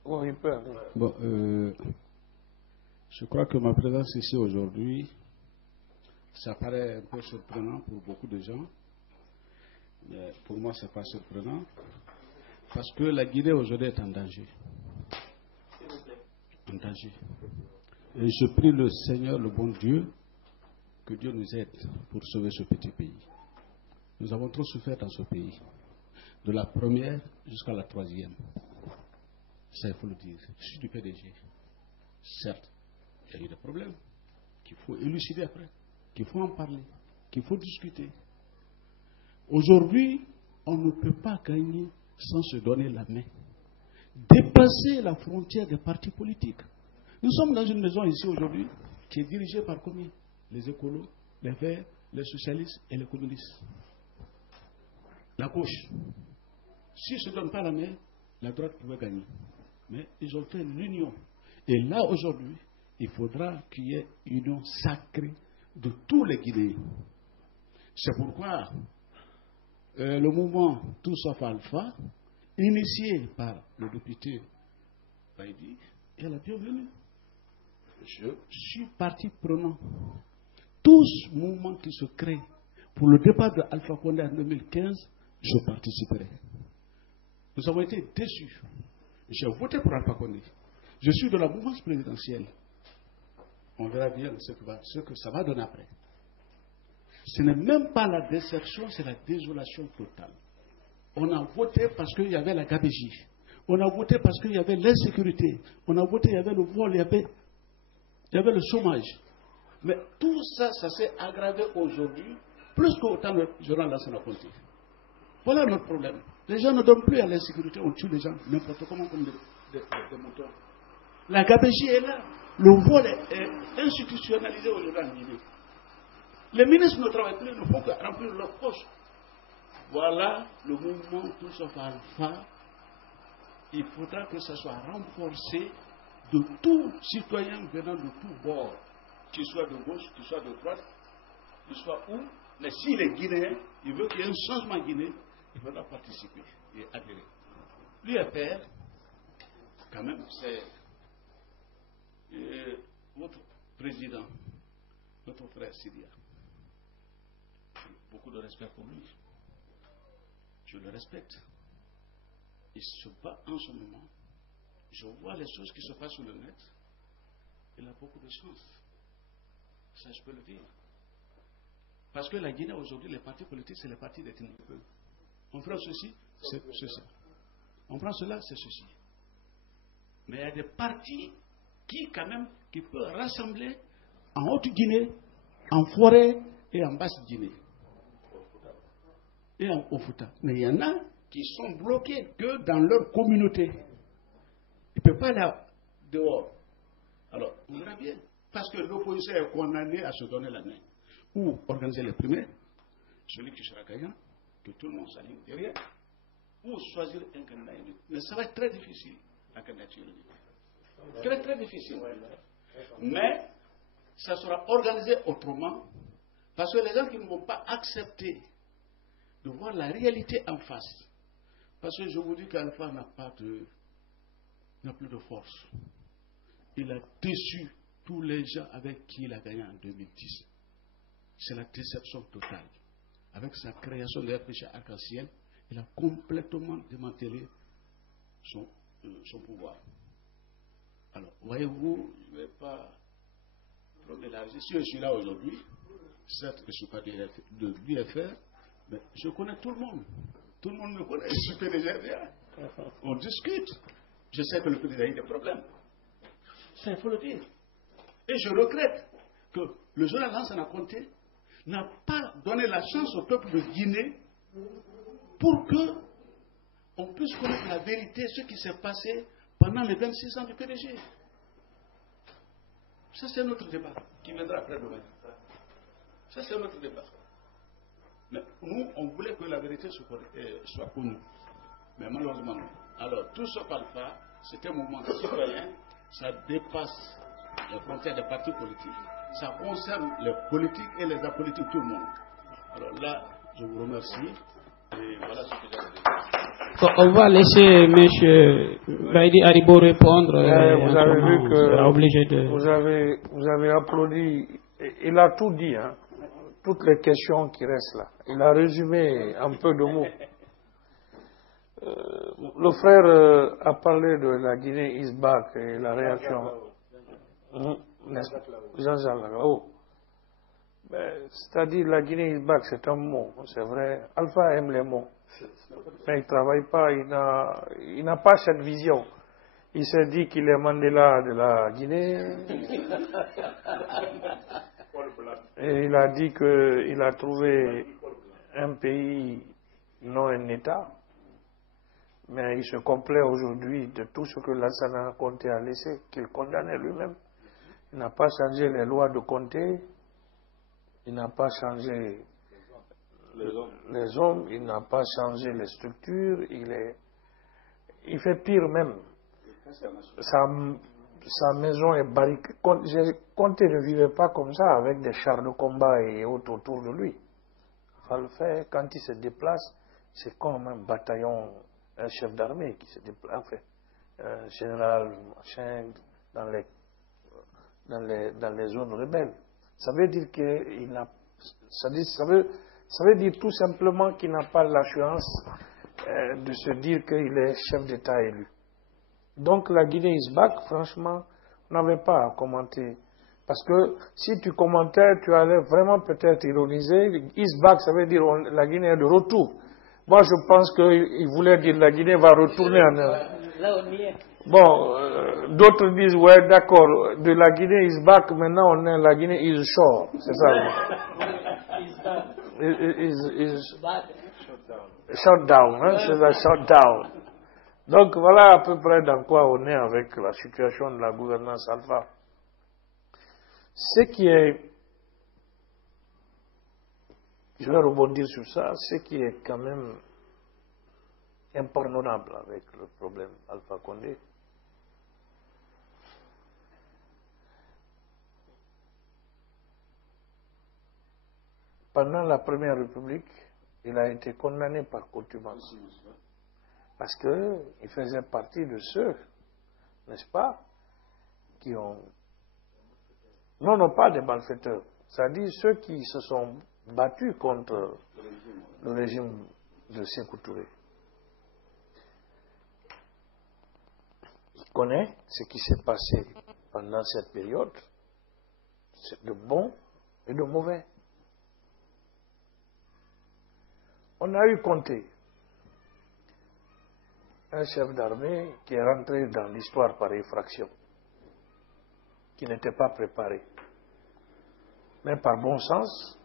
Oui, il peut. Bon, Je crois que ma présence ici aujourd'hui, ça paraît un peu surprenant pour beaucoup de gens. Mais pour moi, ce n'est pas surprenant. Parce que la Guinée aujourd'hui est en danger. En danger. Et je prie le Seigneur, le bon Dieu, que Dieu nous aide pour sauver ce petit pays. Nous avons trop souffert dans ce pays. De la première jusqu'à la troisième. Ça, il faut le dire. Je suis du PDG. Certes, il y a eu des problèmes qu'il faut élucider après, qu'il faut en parler, qu'il faut discuter. Aujourd'hui, on ne peut pas gagner sans se donner la main. Dépasser la frontière des partis politiques. Nous sommes dans une maison ici aujourd'hui qui est dirigée par combien? Les écolos, les verts, les socialistes et les communistes. La gauche. S'ils ne se donnent pas la main, la droite pouvait gagner. Mais ils ont fait l'union. Et là, aujourd'hui, il faudra qu'il y ait une union sacrée de tous les Guinéens. C'est pourquoi le mouvement Tout sauf Alpha, initié par le député Baïdi, est la bienvenue. Je suis partie prenant. Tous les mouvements qui se créent pour le départ de Alpha Condé en 2015, je participerai. Nous avons été déçus. J'ai voté pour Alpha Condé. Je suis de la mouvance présidentielle. On verra bien ce que ça va donner après. Ce n'est même pas la désertion, c'est la désolation totale. On a voté parce qu'il y avait la gabégie. On a voté parce qu'il y avait l'insécurité. On a voté, il y avait le vol, il y avait le chômage. Mais tout ça, ça s'est aggravé aujourd'hui, plus qu'autant de Joran Lassana Conté. Voilà notre problème. Les gens ne donnent plus à l'insécurité, on tue les gens n'importe comment comme des moutons. La gabégie est là. Le vol est institutionnalisé aujourd'hui en Guinée. Les ministres ne travaillent plus, ne font que remplir leur poche. Voilà le mouvement Tout sauf Alpha. Il faudra que ça soit renforcé de tout citoyen venant de tous bords, qu'il soit de gauche, qu'il soit de droite, qu'il soit où. Mais si les Guinéens, ils veulent qu'il y ait un changement guinéen, il faudra participer et adhérer. L'UFR, quand même, c'est votre président, notre frère Syria. Beaucoup de respect pour lui. Je le respecte. Il se bat en ce moment. Je vois les choses qui se passent sur le net. Il a beaucoup de chance. Ça, je peux le dire. Parce que la Guinée, aujourd'hui, les partis politiques, c'est les partis des ténébreux. On prend ceci, c'est ceci. On prend cela, c'est ceci. Mais il y a des partis qui, quand même, qui peuvent rassembler en Haute-Guinée, en forêt et en Basse-Guinée. Et en Ofuta. Mais il y en a qui sont bloqués que dans leur communauté. Ils ne peuvent pas aller dehors. Alors, on verra bien. Parce que l'opposition est condamnée à se donner la main. Ou organiser les primaires, celui qui sera gagnant, que tout le monde s'aligne derrière, ou choisir un candidat unique. Mais ça va être très difficile, la candidature unique. Très, très difficile. Mais ça sera organisé autrement, parce que les gens qui ne vont pas accepter de voir la réalité en face. Parce que je vous dis qu'Alpha n'a plus de force. Il a déçu tous les gens avec qui il a gagné en 2010. C'est la déception totale. Avec sa création de RPG Arc-en-Ciel, il a complètement démantelé son pouvoir. Alors, voyez-vous, je ne vais pas trop m'élargir. Si je suis là aujourd'hui, certes, je ne suis pas de l'UFR, mais je connais tout le monde. Tout le monde me connaît. Je suis PDG. On discute. Je sais que le président a eu des problèmes. Ça, il faut le dire. Et je regrette que le général Lansana Conté n'a pas donné la chance au peuple de Guinée pour que on puisse connaître la vérité, ce qui s'est passé pendant les 26 ans du PDG. Ça, c'est notre débat qui viendra après demain. Ça, c'est notre débat. Mais nous, on voulait que la vérité soit connue. Mais malheureusement, non. Alors, tout ce Alpha, c'est un mouvement citoyen, ça dépasse les frontières des partis politiques. Ça concerne les politiques et les apolitiques, tout le monde. Alors là, je vous remercie On va laisser M. Baïdi Haribo répondre. Vous avez vu que vous avez applaudi. Il a tout dit, hein. Toutes les questions qui restent là. Il a résumé un peu de mots. Le frère a parlé de la Guinée is back et la réaction. Jean-Jacques Lagrao. C'est-à-dire la Guinée is back, c'est un mot, c'est vrai. Alpha aime les mots. Mais il ne travaille pas, il n'a pas cette vision. Il s'est dit qu'il est Mandela de la Guinée. Et il a dit qu'il a trouvé un pays, non un État. Mais il se complaît aujourd'hui de tout ce que Lansana Conté a laissé, qu'il condamnait lui-même. Il n'a pas changé les lois de Conté. Il n'a pas changé les hommes, il n'a pas changé les structures, il fait pire même. Sa maison est barricadée. Conté ne vivait pas comme ça, avec des chars de combat et autres autour de lui. Il le faire, quand il se déplace, c'est comme un bataillon, un chef d'armée qui se déplace, enfin, un général, machin, dans les zones rebelles. Ça veut dire qu'il n'a, ça veut dire tout simplement qu'il n'a pas l'assurance de se dire qu'il est chef d'État élu. Donc la Guinée is back, franchement, on n'avait pas à commenter. Parce que si tu commentais, tu allais vraiment peut-être ironiser. Is back, ça veut dire la Guinée est de retour. Moi, je pense qu'il voulait dire la Guinée va retourner en... Là, on y est. Bon, d'autres disent, ouais, d'accord, de la Guinée is back, maintenant on est la Guinée is shore, c'est ça. Shut down, hein, c'est la shut down. Donc voilà à peu près dans quoi on est avec la situation de la gouvernance Alpha. Ce qui est, je vais rebondir sur ça, ce qui est quand même impardonnable avec le problème Alpha Condé, pendant la Première République, il a été condamné par contumace. Parce qu'il faisait partie de ceux, n'est-ce pas, qui ont... Non, pas des malfaiteurs. C'est-à-dire ceux qui se sont battus contre le régime de Sékou Touré. Il connaît ce qui s'est passé pendant cette période, de bon et de mauvais. On a eu Conté, un chef d'armée qui est rentré dans l'histoire par effraction, qui n'était pas préparé, mais par bon sens,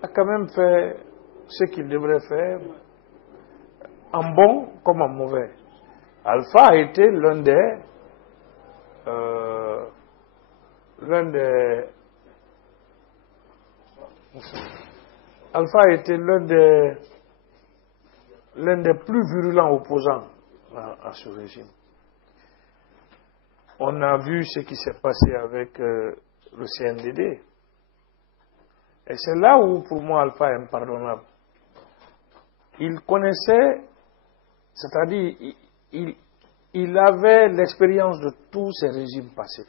a quand même fait ce qu'il devrait faire, en bon comme en mauvais. Alpha a été l'un des Alpha a été l'un des plus virulents opposants à ce régime. On a vu ce qui s'est passé avec le CNDD. Et c'est là où, pour moi, Alpha est impardonnable. Il connaissait, c'est-à-dire, il avait l'expérience de tous ces régimes passés.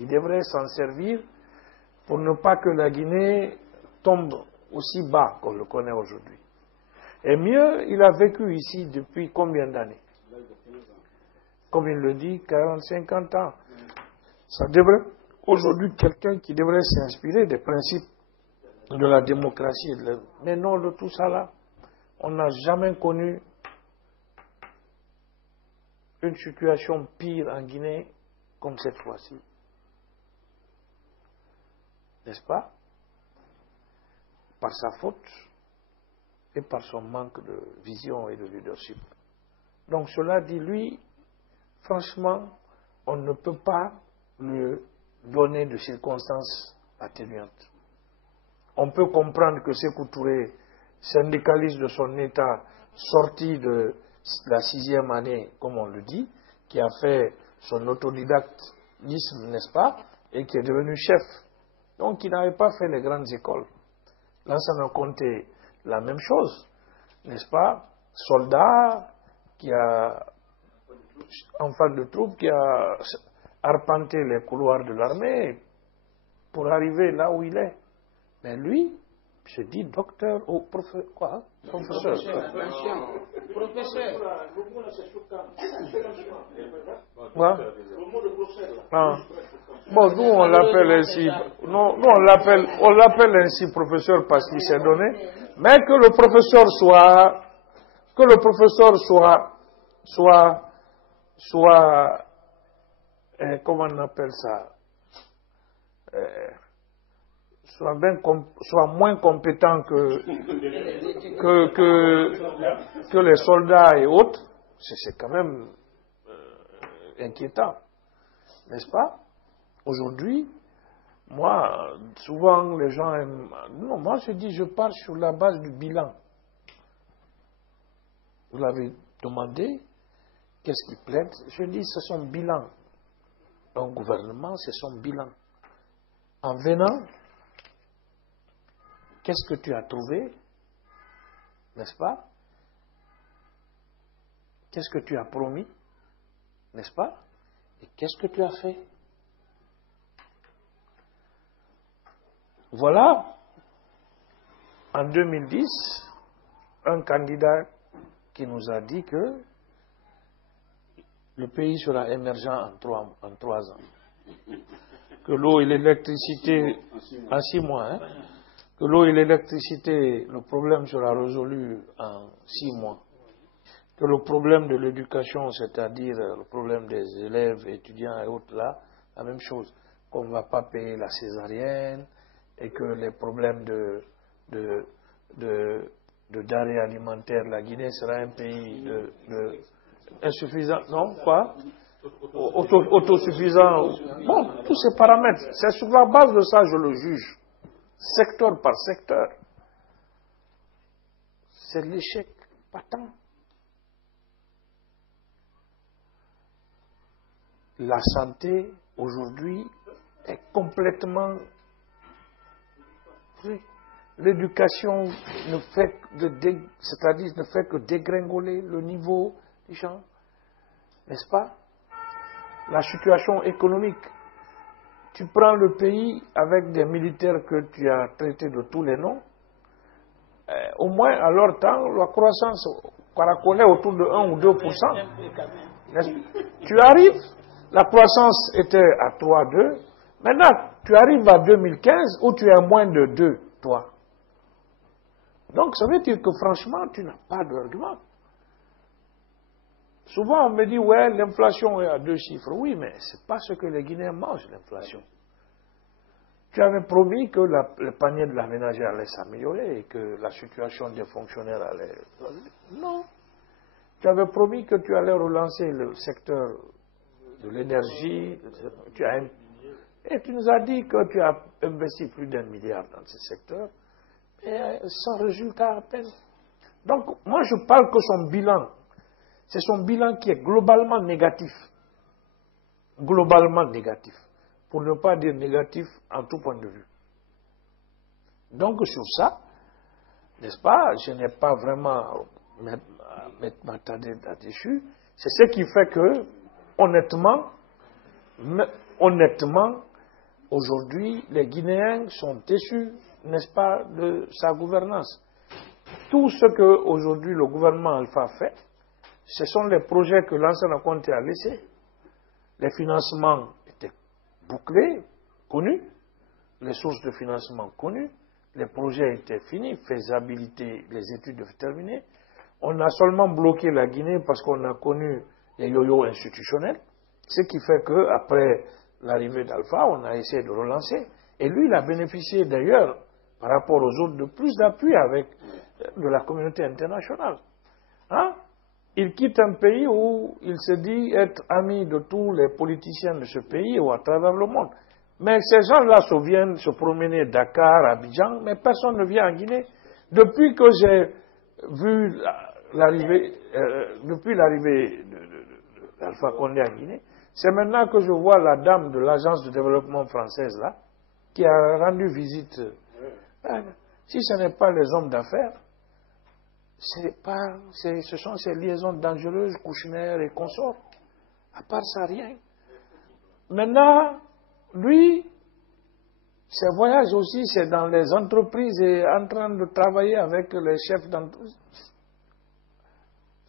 Il devrait s'en servir pour ne pas que la Guinée tombe aussi bas qu'on le connaît aujourd'hui. Et mieux, il a vécu ici depuis combien d'années? Comme il le dit, 40-50 ans. Ça devrait, aujourd'hui, quelqu'un qui devrait s'inspirer des principes de la démocratie. Mais non, de tout ça là, on n'a jamais connu une situation pire en Guinée comme cette fois-ci. N'est-ce pas? Par sa faute et par son manque de vision et de leadership. Donc cela dit, lui, franchement, on ne peut pas lui donner de circonstances atténuantes. On peut comprendre que Sékou Touré, syndicaliste de son État, sorti de la 6e année, comme on le dit, qui a fait son autodidactisme, n'est-ce pas, et qui est devenu chef. Donc il n'avait pas fait les grandes écoles. Lansana Conté la même chose, n'est-ce pas? Soldat qui a, enfant de troupe, qui a arpenté les couloirs de l'armée pour arriver là où il est. Mais lui, je dis docteur ou professeur, quoi? Professeur. Quoi? Ah. Bon, nous on l'appelle ainsi. Non, nous on l'appelle ainsi professeur parce qu'il s'est donné. Mais que le professeur soit, comment on appelle ça? Soit moins compétent que les soldats et autres, c'est quand même inquiétant, n'est-ce pas? Aujourd'hui, moi, souvent les gens aiment... Non, moi je dis, je parle sur la base du bilan. Vous l'avez demandé, qu'est-ce qui plaide? Je dis, c'est son bilan. Un gouvernement, c'est son bilan. En venant, qu'est-ce que tu as trouvé? N'est-ce pas? Qu'est-ce que tu as promis? N'est-ce pas? Et qu'est-ce que tu as fait? Voilà, en 2010, un candidat qui nous a dit que le pays sera émergent en 3 ans. Que l'eau et l'électricité, en 6 mois, hein, que l'eau et l'électricité, le problème sera résolu en 6 mois. Que le problème de l'éducation, c'est-à-dire le problème des élèves, étudiants et autres là, la même chose. Qu'on ne va pas payer la césarienne et que les problèmes de denrées alimentaires, la Guinée sera un pays insuffisant, non, quoi? Autosuffisant. Bon, tous ces paramètres. C'est sur la base de ça que je le juge. Secteur par secteur. C'est l'échec patent. La santé, aujourd'hui, est complètement... L'éducation ne fait c'est-à-dire ne fait que dégringoler le niveau des gens. N'est-ce pas? La situation économique. Tu prends le pays avec des militaires que tu as traités de tous les noms. Au moins, à leur temps, la croissance caracolait autour de 1 ou 2%. Tu arrives, la croissance était à 3,2. Maintenant, tu arrives à 2015 où tu es à moins de 2, toi. Donc, ça veut dire que franchement, tu n'as pas d'argument. Souvent, on me dit, ouais, l'inflation est à 2 chiffres. Oui, mais ce n'est pas ce que les Guinéens mangent, l'inflation. Tu avais promis que le panier de la ménagère allait s'améliorer et que la situation des fonctionnaires allait... Non. Tu avais promis que tu allais relancer le secteur de l'énergie. Et tu nous as dit que tu as investi plus d'1 milliard dans ce secteur, et sans résultat à peine. Donc, moi, je parle que son bilan, c'est son bilan qui est globalement négatif. Globalement négatif. Pour ne pas dire négatif en tout point de vue. Donc, sur ça, n'est-ce pas, je n'ai pas vraiment m'attarder là-dessus. C'est ce qui fait que, honnêtement, aujourd'hui, les Guinéens sont déçus, n'est-ce pas, de sa gouvernance. Tout ce que aujourd'hui le gouvernement Alpha fait, ce sont les projets que l'ancien Conté a laissés. Les financements étaient bouclés, connus, les sources de financement connues, les projets étaient finis, faisabilité, les études terminées. On a seulement bloqué la Guinée parce qu'on a connu les yo-yo institutionnels, ce qui fait qu'après l'arrivée d'Alpha, on a essayé de relancer. Et lui, il a bénéficié d'ailleurs, par rapport aux autres, de plus d'appui avec de la communauté internationale. Hein? Il quitte un pays où il se dit être ami de tous les politiciens de ce pays ou à travers le monde. Mais ces gens-là viennent se promener Dakar, Abidjan, mais personne ne vient en Guinée. Depuis que j'ai vu l'arrivée d'Alpha Condé en Guinée, c'est maintenant que je vois la dame de l'agence de développement française là, qui a rendu visite. Si ce n'est pas les hommes d'affaires, ce sont ces liaisons dangereuses, Kouchner et consorts. À part ça, rien. Maintenant, lui, ses voyages aussi, c'est dans les entreprises et en train de travailler avec les chefs d'entreprise.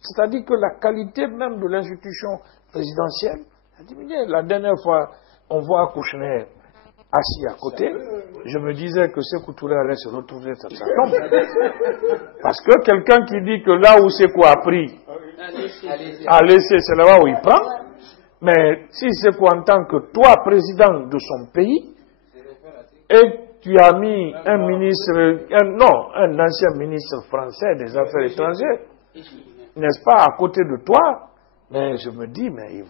C'est-à-dire que la qualité même de l'institution présidentielle a diminué. La dernière fois, on voit Kouchner assis à côté, je me disais que Sékou Touré allait se retrouver dans sa tombe. Parce que quelqu'un qui dit que là où Sékou a pris, a laissé, c'est là où il prend. Mais si Sékou en tant que toi, président de son pays, et tu as mis un ministre, un ancien ministre français des Affaires étrangères, n'est-ce pas, à côté de toi, mais je me dis, mais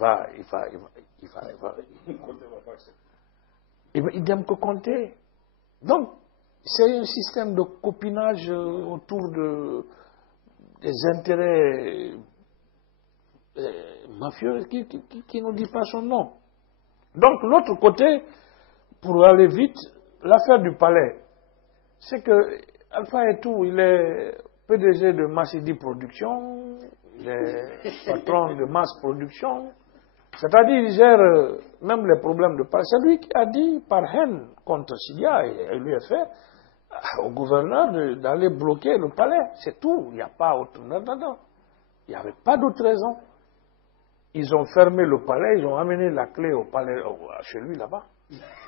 il n'aime que compter. Donc, c'est un système de copinage autour des intérêts mafieux qui ne dit pas son nom. Donc, l'autre côté, pour aller vite, l'affaire du palais, c'est que Alpha Etou, il est PDG de Massidi Production, il est patron de Mass Production, c'est-à-dire il gère même les problèmes de palais. C'est lui qui a dit, par haine contre Sidia et l'UFR, au gouverneur d'aller bloquer le palais. C'est tout, il n'y a pas autre. Non. Il n'y avait pas d'autre raison. Ils ont fermé le palais, ils ont amené la clé au palais, chez lui là-bas.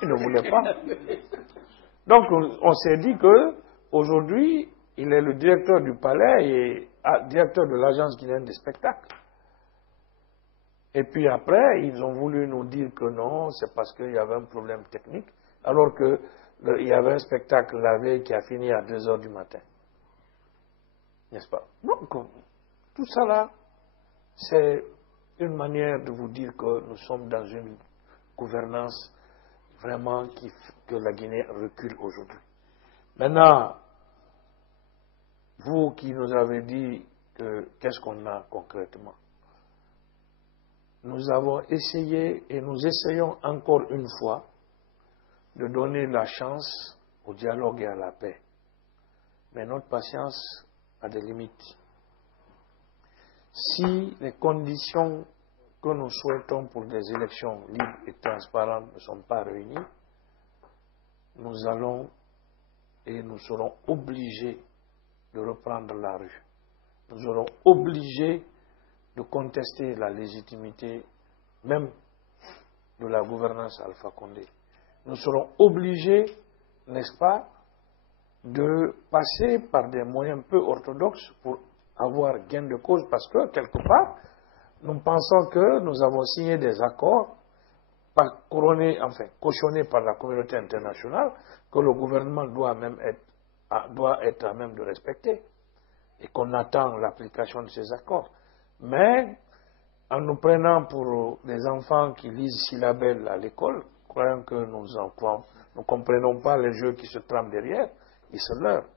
Ils ne voulaient pas. Donc on s'est dit que aujourd'hui, il est le directeur du palais et directeur de l'agence guinéenne des spectacles. Et puis après, ils ont voulu nous dire que non, c'est parce qu'il y avait un problème technique, alors qu'il y avait un spectacle la veille qui a fini à 2 heures du matin. N'est-ce pas? Donc, tout ça là, c'est une manière de vous dire que nous sommes dans une gouvernance vraiment que la Guinée recule aujourd'hui. Maintenant, vous qui nous avez dit qu'est-ce qu'on a concrètement, nous avons essayé et nous essayons encore une fois de donner la chance au dialogue et à la paix. Mais notre patience a des limites. Si les conditions que nous souhaitons pour des élections libres et transparentes ne sont pas réunies, nous allons et nous serons obligés de reprendre la rue. Nous serons obligés de contester la légitimité même de la gouvernance Alpha Condé. Nous serons obligés, n'est-ce pas, de passer par des moyens peu orthodoxes pour avoir gain de cause, parce que, quelque part, nous pensons que nous avons signé des accords cautionnés par la communauté internationale, que le gouvernement doit être à même de respecter, et qu'on attend l'application de ces accords. Mais, en nous prenant pour des enfants qui lisent syllabelles à l'école, croyant que nous ne comprenons pas les jeux qui se trament derrière, ils se leurrent.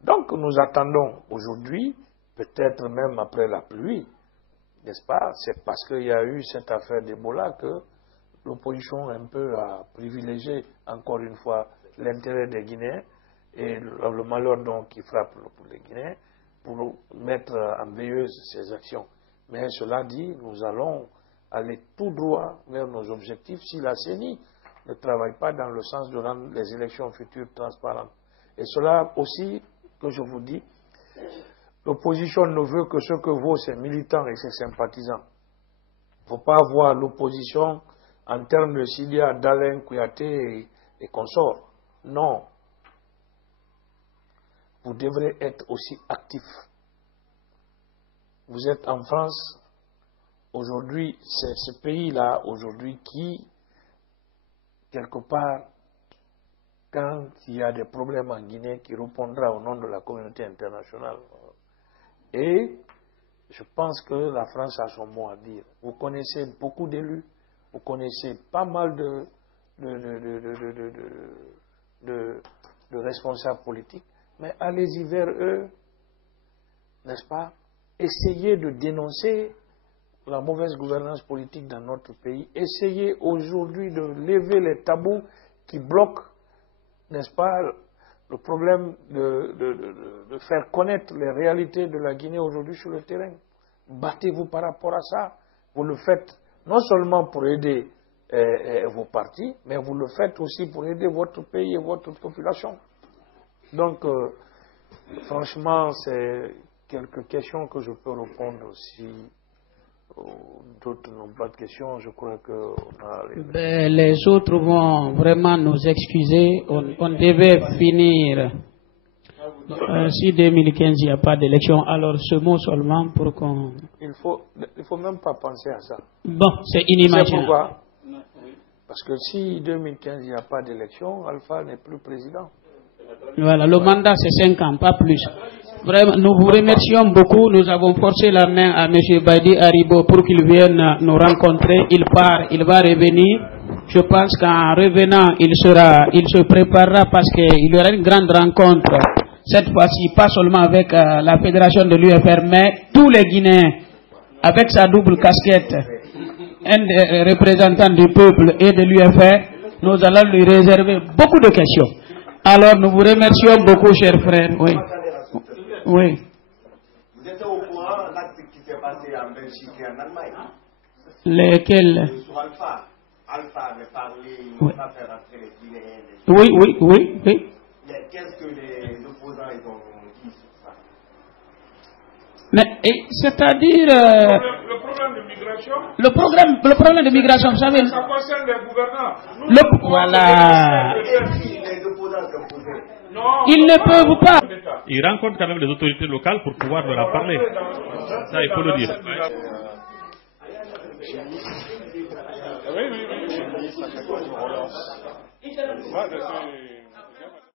Donc, nous attendons aujourd'hui, peut-être même après la pluie, n'est-ce pas? C'est parce qu'il y a eu cette affaire d'Ebola que l'opposition un peu a privilégié, encore une fois, l'intérêt des Guinéens et le malheur donc qui frappe les Guinéens pour mettre en veilleuse ces actions. Mais cela dit, nous allons aller tout droit vers nos objectifs si la CENI ne travaille pas dans le sens de rendre les élections futures transparentes. Et cela aussi, que je vous dis, l'opposition ne veut que ce que vaut ses militants et ses sympathisants. Il ne faut pas voir l'opposition en termes de Sidia, d'Alain, Kouyaté et consorts. Non. Vous devrez être aussi actif. Vous êtes en France. Aujourd'hui, c'est ce pays-là, aujourd'hui, qui, quelque part, quand il y a des problèmes en Guinée, qui répondra au nom de la communauté internationale. Et je pense que la France a son mot à dire. Vous connaissez beaucoup d'élus, vous connaissez pas mal de responsables politiques, mais allez-y vers eux, n'est-ce pas? Essayez de dénoncer la mauvaise gouvernance politique dans notre pays. Essayez aujourd'hui de lever les tabous qui bloquent, n'est-ce pas, le problème de faire connaître les réalités de la Guinée aujourd'hui sur le terrain. Battez-vous par rapport à ça. Vous le faites non seulement pour aider vos partis, mais vous le faites aussi pour aider votre pays et votre population. Donc, franchement, c'est quelques questions que je peux répondre aussi. D'autres n'ont pas de questions, je crois qu'on a... Les autres vont vraiment nous excuser. On devait finir. Si 2015 il n'y a pas d'élection, alors ce mot seulement pour qu'on... Il faut même pas penser à ça. Bon, c'est inimaginable. C'est pourquoi? Parce que si 2015 il n'y a pas d'élection, Alpha n'est plus président. Voilà, le mandat c'est 5 ans, pas plus. Vraiment, nous vous remercions beaucoup. Nous avons forcé la main à M. Baïdi Haribo pour qu'il vienne nous rencontrer. Il part, il va revenir. Je pense qu'en revenant, il se préparera parce qu'il y aura une grande rencontre. Cette fois-ci, pas seulement avec la fédération de l'UFR, mais tous les Guinéens, avec sa double casquette, un des représentants du peuple et de l'UFR, nous allons lui réserver beaucoup de questions. Alors, nous vous remercions beaucoup, chers frères. Oui. Oui. Vous êtes au courant l'acte qui s'est passé en Belgique et en Allemagne? Lesquels? Sur Alpha. Alpha avait parlé, il ne va pas faire entrer les Guinéens. Oui. Qu'est-ce que les opposants ils ont dit sur ça? Mais c'est-à-dire Le problème de migration. Le problème de migration, vous savez. Ça concerne les gouvernants. Voilà. Les opposants se posaient. Ils ne peuvent pas. Ils rencontrent quand même les autorités locales pour pouvoir leur en parler. Ça, il faut le dire. Oui.